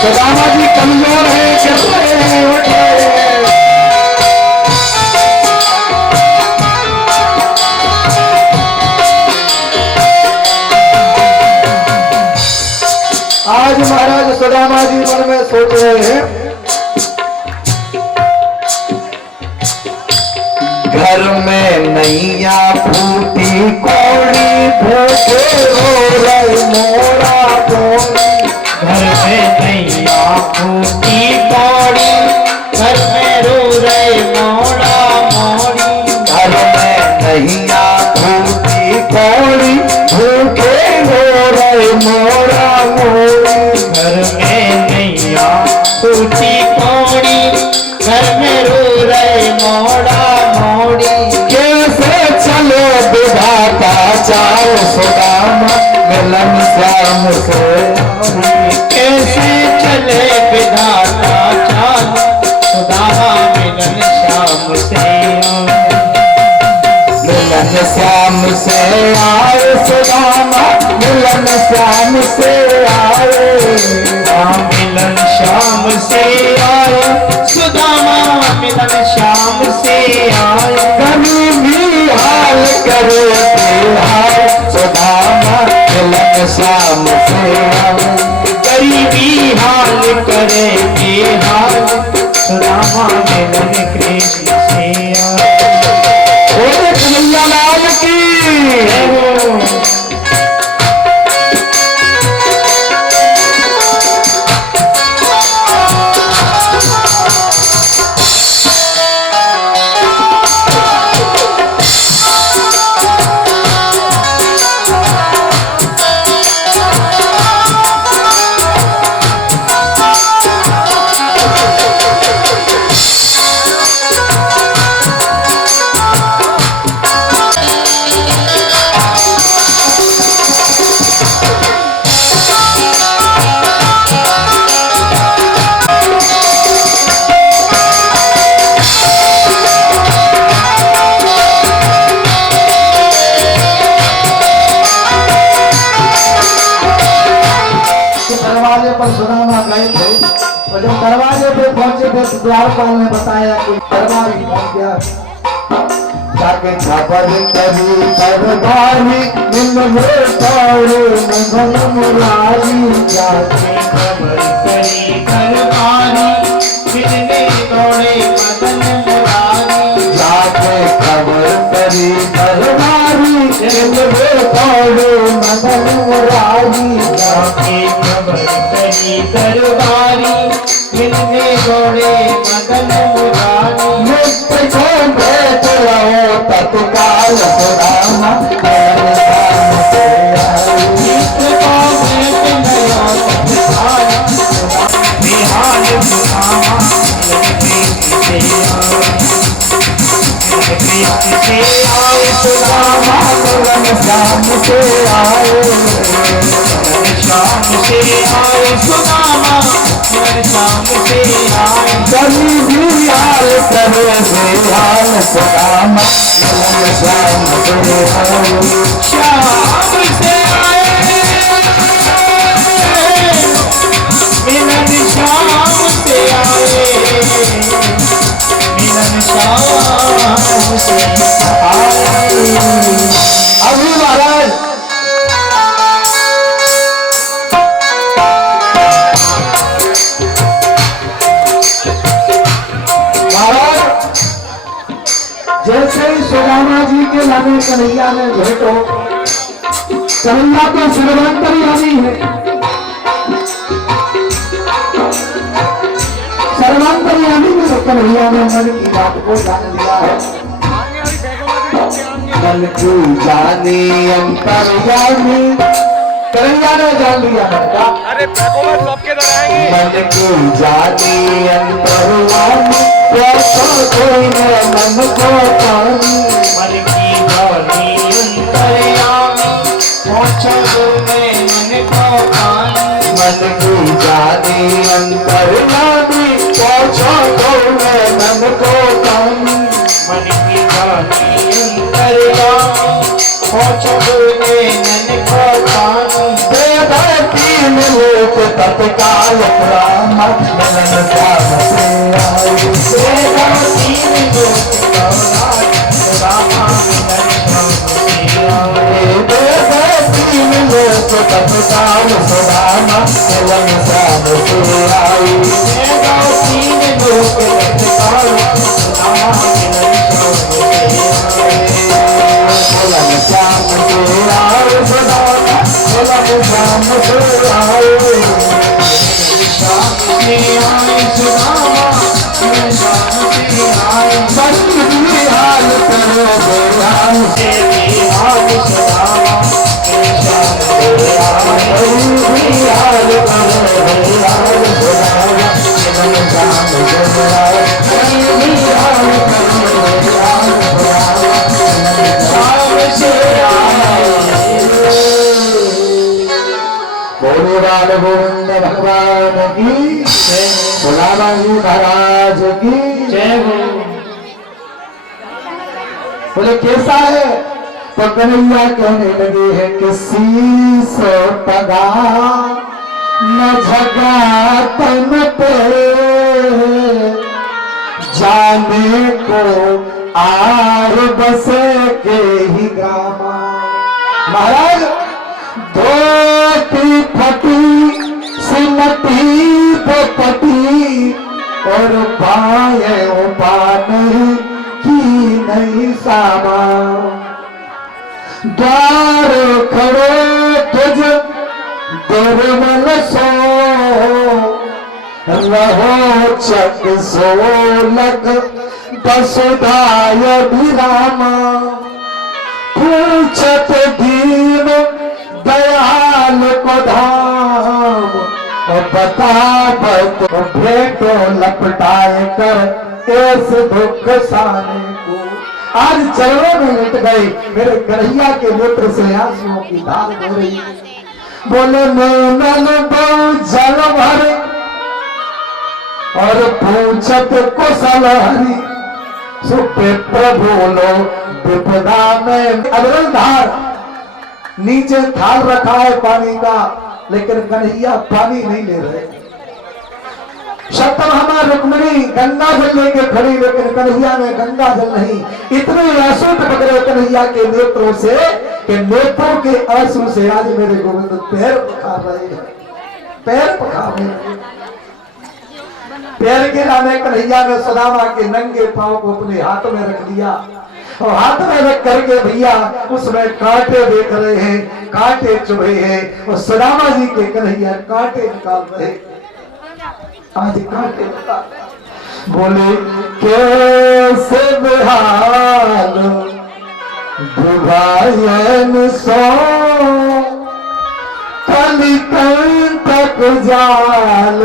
सुदामा जी कमजोर है, गिर रहे हैं, उठ रहे हैं। आज महाराज सुदामा जी मन में सोच रहे हैं, घर में नैया फूटी कौड़ी भूखे रो रहे मोरा कौड़ी। घर में नैया फूटी कौड़ी, घर में रो रहे मोड़ा मोड़ी। घर में नैया फूटी कौड़ी भूखे रो रहे मोरा मोड़ी। घर में नैया फूटी कौड़ी, घर में रो रहे मोड़ा मोड़ी। कैसे चलो विधाता चाल सुदामा मिलन श्याम से आए। कैसे चले विधाता चाल सुदामा मिलन श्याम से आए। मिलन श्याम से आए सुदामा मिलन श्याम से आए। मिलन श्याम से आए, सुदामा मिलन श्याम से आए। गरीबी हाल करे बेहाल सुदामा मिलन श्याम से आए। गरीबी हाल करे बेहाल सुदामा मिलन कृष्ण से आए। बोले कन्हैया लाल की। जय हो। दरवाजे पर सुदामा गए थे और जब दरवाजे पे पहुंचे थे तो द्वारपाल ने बताया कोई दरबारी पहुंच गया। जाके खबर करी सरदारी निम्न तारे मंगल मुरारी। जाके खबर करी दरबारी, मिलने दौड़े मदन मुरारी। जाके खबर करी दरबारी निम्न तारे मंगल मुरारी। जाके खबर करी दरबारी, मिलने दौड़े मदन मुरारी। मुझको भेज रहो तत्काल सुदामा मिलन श्याम से आए। मित्र को भेंट गया तत्काल बेहाल सुदामा मिलन कृष्ण से आए। मिलन कृष्ण से आए सुदामा मिलन श्याम से आए। मिलन श्याम से आए सुदामा मिलन श्याम से आए। गरीबी हाल करे बेहाल सुदामा मिलन श्याम से आए। श्याम से आए, मिलन श्याम से आए। मिलन श्याम से आए। अभी महाराज जैसे ही सुदामा जी के लगे कन्हैया ने भेंटो, कन्हैया तो श्रीमंतरी हमी है, कन्हैया ने मन की बात को जान लिया है। मन की जानी अंतर्यामी, कन्हैया ने जान लिया मन का। अरे सबके आएंगे। मन की जानी अंतर्यामी, कोई न मन को पानी। मन की जानी अंतर्यामी, पहुँचो में मन को पानी। मन की जानी अंतर्यामी, पहुँचो में मन को पानी। मन की जानी अंतर्यामी, पहुँचो में मन को पानी। तीन लोक तत्काल राम मिलन श्याम से आए। तीन लोक राम मिलन श्याम से आए। तीन लोक तत्काल राम मिलन श्याम से आए। तीन लोक तत्काल राम मिलन श्याम से आए। मिलन श्याम से आए सदाना, मिलन श्याम से आए। श्याम से आए सुदामा, मिलन श्याम से आए। बंदी हाल करो बेहाल, तेरी हाल सुदामा, मिलन श्याम से आए। बंदी हाल करो बेहाल सदाना, मिलन श्याम से आए। बंदी हाल करो बेहाल सदाना, श्याम से आए। बोले बाल गोविंद भगवान की, भोला जी महाराज की जय हो। बोले कैसा है? तो कन्हैया कहने लगे हैं कि शीस पगा न झगा तन पे, जाने को आर बसे के ही गामा। महाराज धोती फटी सिमटी पटी, और पाए पानी की नहीं सामा। द्वार खड़े तुझ दुर्मल सो, रहो चक सो लग वसुधाय विरामा। पूछत दीन दयाल को धाम, और बतावत भेंटो लपटाए कर इस दुख साने को। आज चरणों में लट गए मेरे कन्हैया के नेत्र से आंसुओं की धार हो रही। बोले नैनन बहु जल भरे, और पूछत कुशल हरि। सुपित्र बोलो विपदा में अविरल धार। नीचे थाल रखा है पानी का, लेकिन कन्हैया पानी नहीं ले रहे। सत्यभामा रुक्मिणी गंगा जल लेके खड़ी, लेकिन कन्हैया में गंगा जल नहीं। इतने आंसू टपक कन्हैया के नेत्रों से कि नेत्रों के आंसू से आज मेरे गोविंद पैर पखार रहे हैं, पैर पखार रहे हैं। पैर गिराने कन्हैया ने सुदामा के नंगे पांव को अपने हाथ में रख दिया, और हाथ में रख करके भैया उसमें कांटे देख रहे हैं, कांटे चुभे हैं, और सुदामा जी के कन्हैया कांटे निकाल रहे। आज कांटे निकाल बोले कैसे बेहाल दुभायन सो, कली तक जाल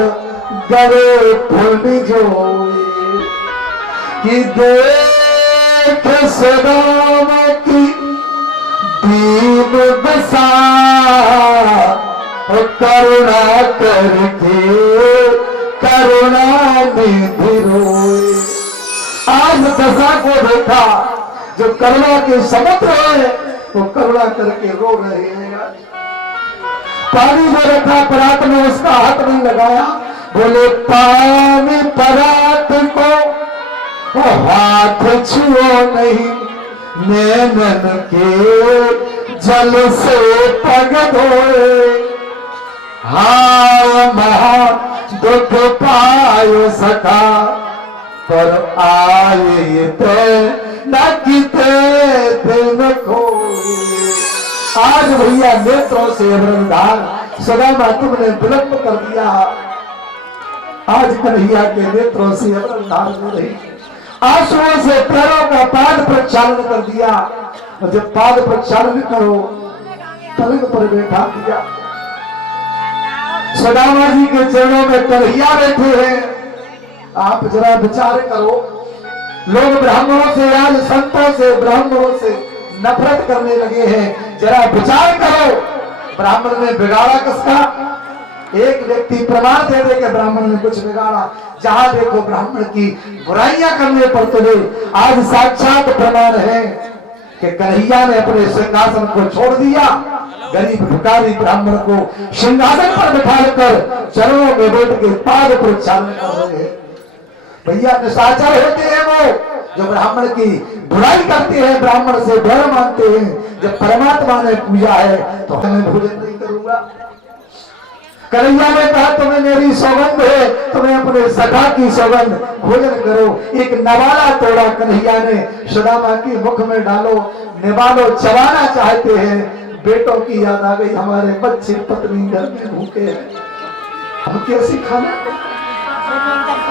गरे फुल जोए। कि देख सदाम की दीन बसा, करुणा करके करुणा निधि रोए। आज दशा को देखा, जो करुणा के समुद्र है वो करुणा करके रो रहे हैं। पानी में रखा परात में, उसका हाथ नहीं लगाया। बोले पानी परात को हाथ छुओ नहीं, नैनन के जल से पग धोए। हाँ महा दुख पायो सका, पर आए ते न किते दिन खोए। आज भैया नेत्रों से वृंदान सुदामा तुमने विलंब कर दिया। आज कन्हैया के नेत्रों से अवतार हो रही, आंसुओं से पैरों का पाद प्रक्षालन कर दिया। और जब पाद प्रक्षालन करो पलंग पर बैठा दिया। सुदामा जी के चरणों में कन्हैया बैठे हैं। आप जरा विचार करो, लोग ब्राह्मणों से, आज संतों से, ब्राह्मणों से नफरत करने लगे हैं। जरा विचार करो, ब्राह्मण ने बिगाड़ा किसका? एक व्यक्ति प्रमाण दे दे कि ब्राह्मण ने कुछ बिगाड़ा। जहां देखो ब्राह्मण की बुराइयां करने पर तुले। आज साक्षात प्रमाण है कि कन्हैया ने अपने सिंहासन को छोड़ दिया, गरीब भिखारी ब्राह्मण को सिंहासन पर बिठाकर चरणों में बैठ के पाद प्रक्षालन कर रहे हैं। भैया निशाचर होते हैं वो जो ब्राह्मण की बुराई करते हैं, ब्राह्मण से बैर मानते हैं। जब परमात्मा ने पूजा है तो हमें भोजन नहीं करूंगा। कन्हैया ने कहा तुम्हें मेरी सौगंध है, तुम्हें अपने सखा की सौगंध, भोजन करो। एक नवाला तोड़ा कन्हैया ने, सुदामा की मुख में डालो, निवालो, चबाना चाहते हैं। बेटों की याद आ गई, हमारे बच्चे पत्नी घर में भूखे हैं, हम कैसे खाना,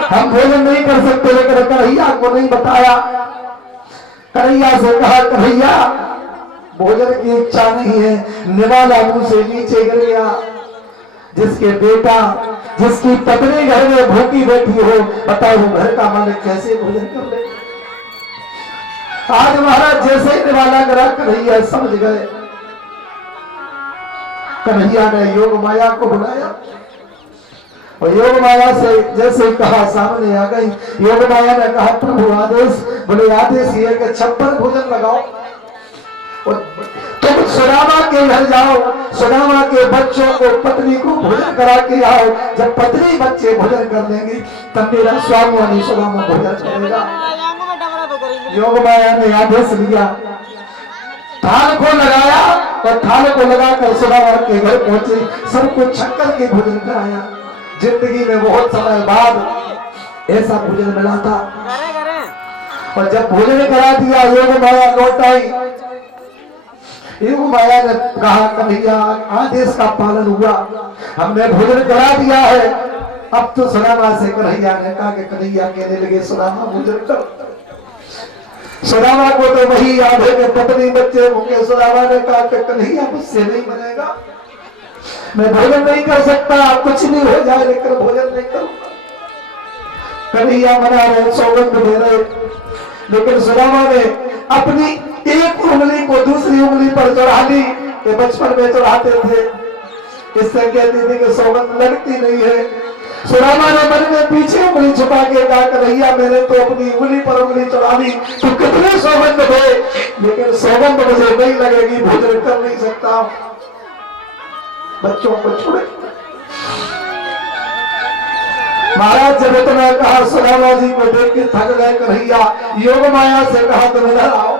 हम भोजन नहीं कर सकते। लेकिन कन्हैया को नहीं बताया। कन्हैया से कहा कन्हैया भोजन की इच्छा नहीं है। निवाला मुंह से नीचे गिर गया। जिसके बेटा, जिसकी पत्नी घर में भूखी बैठी हो, बताओ वो घर का मालिक कैसे भोजन कर ले। आज महाराज जैसे ही निवाला करा कन्हैया समझ गए। कन्हैया ने योग माया को बुलाया और योग माया से जैसे कहा सामने आ गई। योग माया ने कहा प्रभु आदेश, बोले आदेश ये कि 56 भोजन लगाओ और तुम सुदामा के घर जाओ, सुदामा के बच्चों को, पत्नी को भोजन करा के आओ। जब पत्नी बच्चे भोजन कर लेंगी तब मेरा स्वामी सुदामा भोजन करेगा। योग माया ने आदेश दिया, थाल को लगाया और थाल को लगाकर सुदामा के घर पहुंचे, सबको छक्कर के भोजन कराया। जिंदगी में बहुत समय बाद ऐसा भोजन मिला था। और जब भोजन करा दिया योग माया लौट आई। योग माया ने कहा कन्हैया आदेश का पालन हुआ, हमने भोजन करा दिया है। अब तो सुदामा से कन्हैया ने कहा कि कन्हैया कहने लगे सुदामा भोजन कर। सुदामा को तो वही याद है कि पत्नी बच्चे होंगे। सुदामा ने कहा कि कन्हैया मुझसे नहीं बनेगा, मैं भोजन नहीं कर सकता, कुछ नहीं हो जाए लेकिन भोजन नहीं करूंगा। कन्हैया मना रहे, सौगंध दे रहे, लेकिन सुदामा ने अपनी एक उंगली को दूसरी उंगली पर चढ़ा ली। ये बचपन में चढ़ाते थे, इससे कहती थी कि सौगंध लगती नहीं है। सुदामा ने मन में पीछे उंगली छुपा के कहा कन्हैया मैंने तो अपनी उंगली पर उंगली चढ़ा ली, तो कितनी सौगंध दे, लेकिन सौगंध मुझे नहीं लगेगी, भोजन कर नहीं सकता। बच्चों को छोड़े। महाराज जब इतना कहा सुदामा जी को देख के थक गए कन्हैया। योग माया से कहा तुम इधर आओ।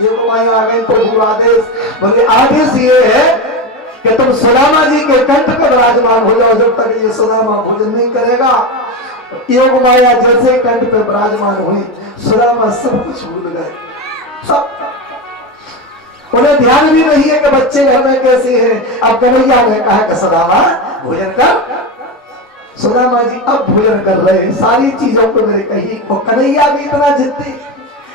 योग माया आ गई। प्रभु आदेश, बोले आदेश ये है कि तुम सुदामा जी के कंठ पर विराजमान हो जाओ जब तक ये सुदामा भोजन नहीं करेगा। योग माया जैसे कंठ पर विराजमान हुई, सुदामा सब कुछ भूल गए। सब उन्हें ध्यान भी नहीं है कि बच्चे घर में कैसे हैं। अब कन्हैया ने कहा कि सुदामा भोजन कर। सुदामा जी अब भोजन कर रहे हैं, सारी चीजों को मेरे कही। और कन्हैया भी इतना जिद्दी।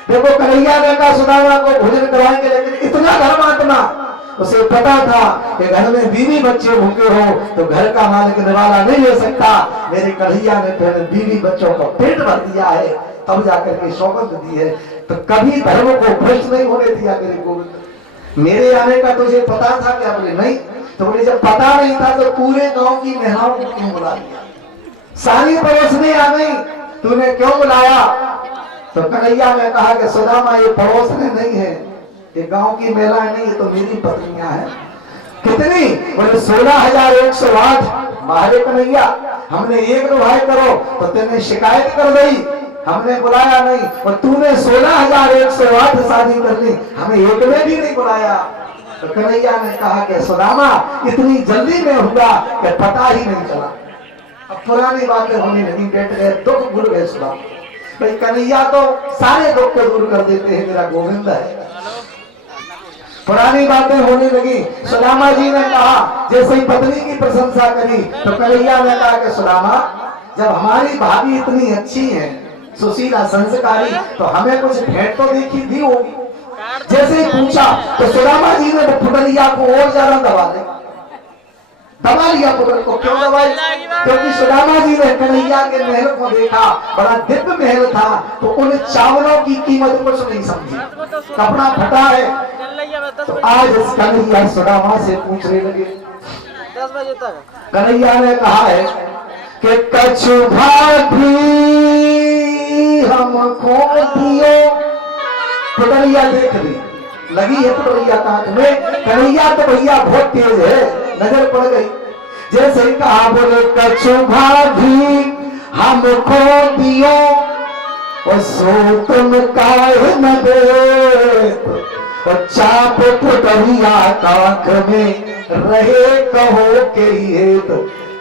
देखो कन्हैया ने कहा सुदामा को भोजन करवाएंगे, लेकिन इतना धर्मात्मा, उसे पता था कि घर में बीवी बच्चे भूखे हो तो घर का मालिक निवाला नहीं ले सकता। मेरे कन्हैया ने पहले बीवी बच्चों का पेट भर दिया है, तब जाकर के सौगंध दी है। तो कभी धर्म को भ्रष्ट नहीं होने दिया। मेरे गोविंद मेरे आने का तुझे पता था क्या? बोले नहीं। तो बोले जब पता नहीं था तो पूरे गांव की महिलाओं को क्यों बुला लिया? सारी पड़ोसनी आ गई, तूने क्यों बुलाया? तो कन्हैया ने कहा कि सुदामा ये पड़ोसनी नहीं है, ये गांव की महिलाएं नहीं, ये तो मेरी पत्नियां हैं। कितनी? बोले 16,108। मारे कन्हैया हमने एक भाई करो तो तेने शिकायत कर दी, हमने बुलाया नहीं। और तूने 16,108 शादी कर ली, हमें एक में भी नहीं बुलाया। तो कन्हैया ने कहा कि सुदामा इतनी जल्दी में हुआ कि पता ही नहीं चला। अब पुरानी बातें होने लगी, बैठ गए, दुख भूल गए सुदामा। भाई कन्हैया तो सारे दुख को दूर कर देते हैं, मेरा गोविंद है। पुरानी बातें होने लगी। सुदामा जी ने कहा, जैसे ही पत्नी की प्रशंसा करी तो कन्हैया ने कहा कि सुदामा जब हमारी भाभी इतनी अच्छी है, सुशीला, संस्कारी, तो हमें कुछ भेंट तो देखी दी होगी। जैसे ही पूछा तो सुदामा जी ने पुटलिया को और ज्यादा दबा लिया पुटल को। क्यों दबाई? क्योंकि सुदामा जी ने कन्हैया के महल को देखा, बड़ा दिव्य महल था, तो उन चावलों की कीमत कुछ नहीं समझी। कपड़ा फटा है, तो आज इस कन्हैया सुदामा से पूछने लगे। 10 बजे तक कन्हैया ने कहा है कि कछु भाभी हमको दियो। पुटलिया देख ली, लगी है पुटलिया कांट में। कन्हैया तो भैया बहुत तेज है, नजर पड़ गई। जैसे ही कहा, बोले कछु भाभी हमको दियो, और सो तुम काहे न दे, और चाप पुटलिया कांख में रहे कहो के ये। तो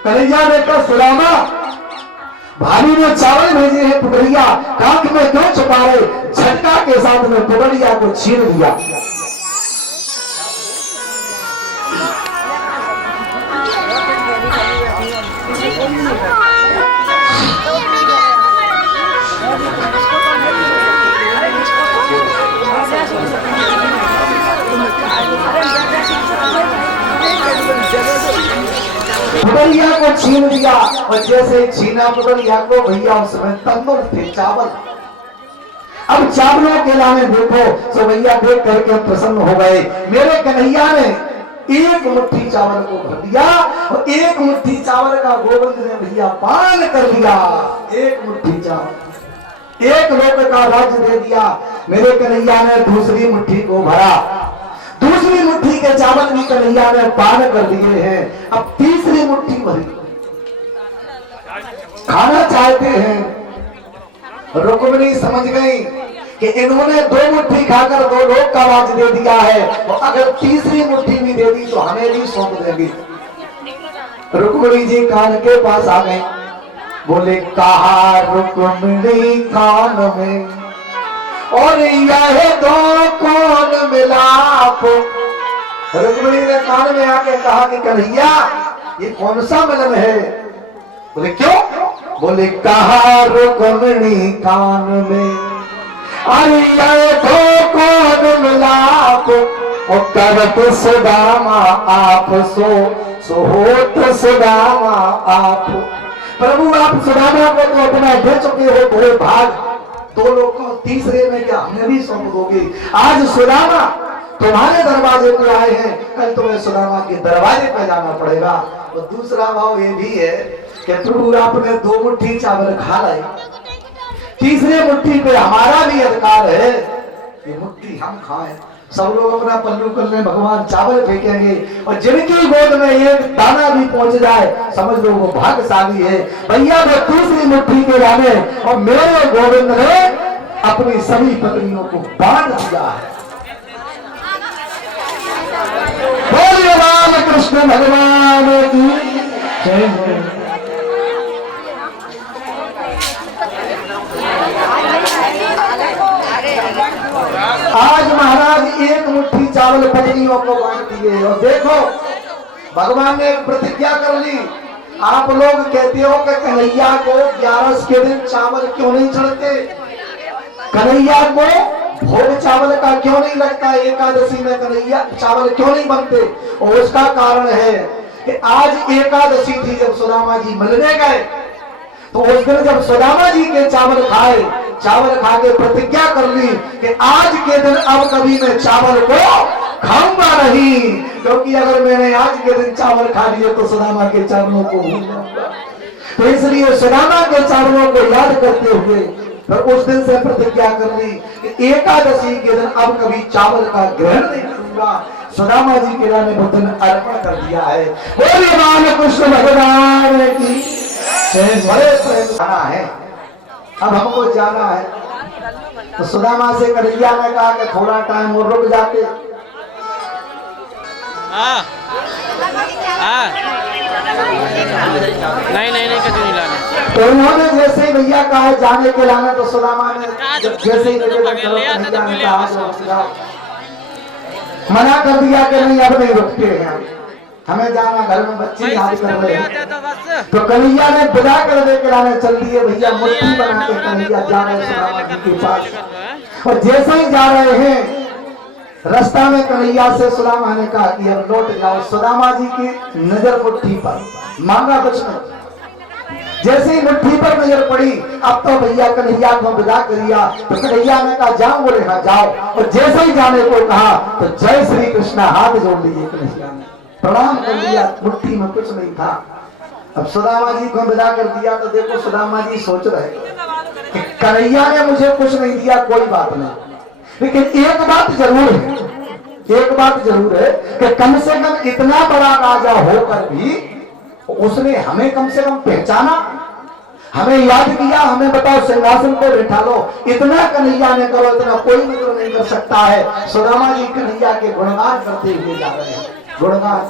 कन्हैया ने कहा, सुदामा, भाभी ने चावल भेजे हैं, पुटलिया कांख में क्यों छुपा रहे? झटका के साथ में पुटलिया को छीन दिया। पुटलिया को छीन दिया, और जैसे छीना पुटलिया को, भैया उसमें तंदुर थे, चावल। अब चावलों के लाने देखो, सो भैया देख करके प्रसन्न हो गए। मेरे कन्हैया ने एक मुट्ठी चावल को भर दिया, और एक मुट्ठी चावल का गोविंद ने भैया पान कर लिया। एक मुट्ठी चावल, एक लोक का राज्य दे दिया। मेरे कन्हैया ने दूसरी मुट्ठी को भरा, दूसरी मुट्ठी के चावल भी कन्हैया ने पान कर दिए हैं। अब तीसरी मुट्ठी भरी, खाना चाहते हैं। रुक्मिणी समझ गई कि इन्होंने 2 मुट्ठी खाकर 2 लोग का राज दे दिया है, और अगर तीसरी मुट्ठी भी दे दी तो हमें भी सौंप देंगे। रुक्मिणी जी कान के पास आ गए, बोले कहा रुक्मिणी कान में, और यह 2 कौन मिलाप। रुक्मिणी ने कान में आके कहा कि कन्हैया, ये कौन सा मिलन है? बोले क्यों? बोले कहा रुक्मिणी कान में, अरे यह 2 कौन मिलाप, और करत सुदामा आप सो होत सुदामा आप। प्रभु, आप सुदामा को तो अपना दे चुके हो, थोड़े भाग 2 लोग को, तीसरे में क्या हमें भी सौंप दोगे? आज सुदामा तुम्हारे दरवाजे पे आए हैं, कल तुम्हें सुदामा के दरवाजे पे जाना पड़ेगा। और दूसरा भाव ये भी है कि प्रभु, आपने 2 मुट्ठी चावल खा लाए, तीसरे मुट्ठी पे हमारा भी अधिकार है, ये मुट्ठी हम खाएं। सब लोग अपना पल्लू करने भगवान चावल फेंकेंगे, और जिनकी गोद में एक दाना भी पहुंच जाए, समझ लो वो भाग्यशाली है। भैया वो तीसरी मुट्ठी के लाने, और मेरे गोविंद ने अपनी सभी पत्नियों को बांट दिया है। बोलिए राम कृष्ण भगवान की जय हो। आज महाराज एक मुट्ठी चावल पत्नियों को बांट दिए, और देखो भगवान ने एक प्रतिज्ञा कर ली। आप लोग कहते हो कि कन्हैया को 11 के दिन चावल क्यों नहीं चढ़ते, कन्हैया को भोग चावल का क्यों नहीं लगता, एकादशी में कन्हैया चावल क्यों नहीं बनते? और उसका कारण है कि आज एकादशी थी, जब सुदामा जी मिलने गए, तो उस दिन जब सुदामा जी के चावल खाए, चावल खा के प्रतिज्ञा कर ली कि आज के दिन अब कभी मैं चावल को खाऊंगा नहीं, क्योंकि अगर मैंने आज के दिन चावल खा लिए तो सुदामा के चावलों को भूल जाऊंगा। तो इसलिए सुदामा के चावलों को याद करते हुए फिर उस दिन से प्रतिज्ञा कर ली कि एकादशी के दिन अब कभी चावल का ग्रहण नहीं करूंगा। सुदामा जी के लाने भोजन अर्पण कर दिया है। बोलिए राम कृष्ण भगवान की बड़े प्रेम है। अब हमको जाना है, तो सुदामा से कन्हैया ने कहा कि थोड़ा टाइम और रुक जाते। नहीं कभी नहीं लाना। तो उन्होंने जैसे ही भैया कहा जाने के लाना, तो सुदामा ने जैसे ही मना कर दिया कि नहीं अब नहीं रुकते हैं, हमें जाना, घर में बच्चे याद कर रहे हैं। तो कन्हैया ने बुला कर दे के लाने चल दिए भैया, मुट्ठी बना के कन्हैया जा रहे सुदामा जी के पास। और जैसे ही जा रहे हैं रास्ता में कन्हैया से सुदामा ने कहा कि अब लौट जाओ। सुदामा जी की नजर मुट्ठी पर, मांगा कुछ नहीं। जैसे ही मुट्ठी पर नजर पड़ी, अब तो भैया कन्हैया को विदा कर दिया। तो कन्हैया ने कहा जाओ, बोले हाँ जाओ। और जैसे ही जाने को कहा तो जय श्री कृष्णा हाथ जोड़ लिए कन्हैया ने, प्रणाम कर लिया। मुट्ठी में कुछ नहीं था। अब सुदामा जी को विदा कर दिया तो देखो सुदामा जी सोच रहे कि कन्हैया ने मुझे कुछ नहीं दिया, कोई बात नहीं, लेकिन एक बात जरूर है, एक बात जरूर है कि कम से कम इतना बड़ा राजा होकर भी उसने हमें कम से कम पहचाना, हमें याद किया, हमें बताओ सिंहासन पे बैठा लो। इतना कन्हैया ने करो, इतना कोई मित्र नहीं कर सकता है। सुदामा जी कन्हैया के गुणगान करते हुए जा रहे हैं, गुणगान।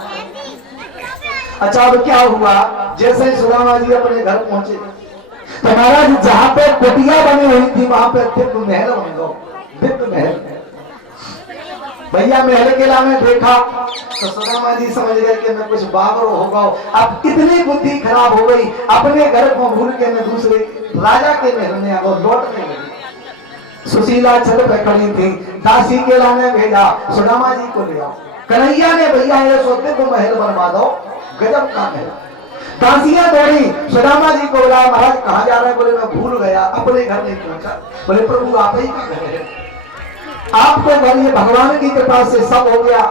अच्छा अब क्या हुआ, जैसे ही सुदामा जी अपने घर पहुंचे तो महाराज जहां पे कुटिया बनी हुई थी वहां पे दिव्य महल बन गया, दिव्य महल। भैया महल के लाने देखा तो सुदामा जी समझ गए कि मैं कुछ बाबर होगा। अब इतनी बुद्धि खराब हो गई, अपने घर को भूल के मैं दूसरे राजा के महल में आ गया, लौटने लगी। सुशीला छत पे खड़ी थी, दासी के लाने भेजा सुदामा जी को ले आओ। कन्हैया ने भैया ये सोचते को महल बनवा दो, गजब का महल। दासियां दौड़ी, सुदामा जी को बोला महाराज कहाँ जा रहे हैं? बोले मैं भूल गया, अपने घर नहीं पहुंचा। बोले प्रभु आप ही का घर है, आपको घर ये भगवान की कृपा से सब हो गया।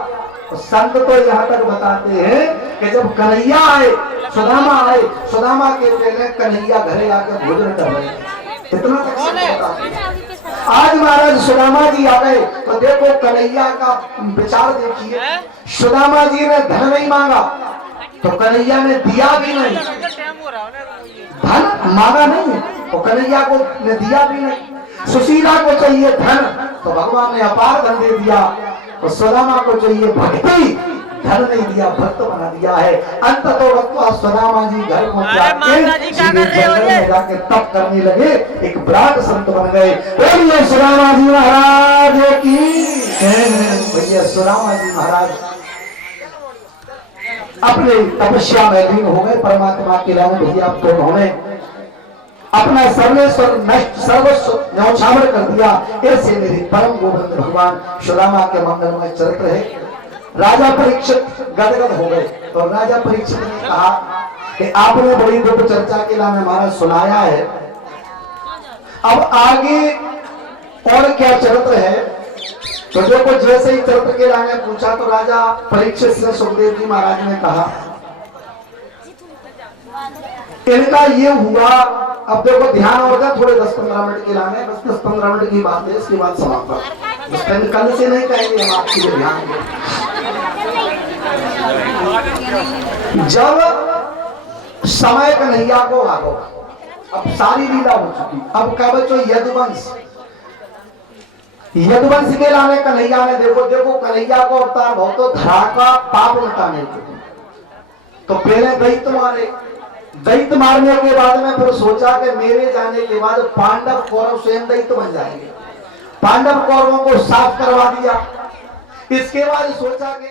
संत तो यहाँ तक बताते हैं कि जब कन्हैया आए, सुदामा आए, सुदामा के पहले कन्हैया घरे आकर भोजन कर रहे हैं, इतना तक बताते हैं। आज महाराज सुदामा जी आ गए तो देखो कन्हैया का विचार देखिए। सुदामा जी ने धन नहीं मांगा तो कन्हैया ने दिया भी नहीं, धन मांगा नहीं तो कन्हैया को ने दिया भी नहीं। सुशीला को चाहिए धन तो भगवान ने अपार धन दे दिया, और सुदामा को चाहिए भक्ति, धन नहीं दिया, भक्त बना दिया है। अंत तो वक्त सुदामा जी घर पहुंच जाके तप करने लगे, एक विराट संत बन गए। बोलिए सुदामा जी महाराज की, भैया सुदामा जी महाराज अपने तपस्या में लीन हो गए, परमात्मा के लाने भैया अब तो उन्होंने अपना सर्वेश्वर नष्ट सर्वस्व न्यौछावर कर दिया। ऐसे मेरे परम गोविंद भगवान सुदामा के मंगलमय चरित्र है। राजा परीक्षित गदगद हो गए तो राजा परीक्षित ने कहा कि आपने बड़ी दुख चर्चा के लाने हमारा सुनाया है, अब आगे और क्या चरित्र है? तो देखो जैसे ही चरित्र के लाने पूछा तो राजा परीक्षित से सुखदेव जी महाराज ने कहा इनका ये हुआ। अब देखो ध्यान होगा थोड़े 10-15 मिनट के लाने, बस 10-15 मिनट की बात है, इसके बाद समाप्त। उस टाइम कल से नहीं कहेंगे हम आपके लिए, ध्यान दें। जब समय कन्हैया को आ गया, अब सारी लीला हो चुकी, अब क्या बच्चों यदुवंश, यदुवंश के लाने कन्हैया ने देखो कन्हैया को अवतार बहुत तो धरा का पाप मिटाने के, तो पहले दैत्य मारे, दैत्य मारने के बाद में फिर सोचा कि मेरे जाने के बाद पांडव कौरव स्वयं दैत्य बन जाएंगे, पांडव कौरवों को साफ करवा दिया। इसके बाद सोचा कि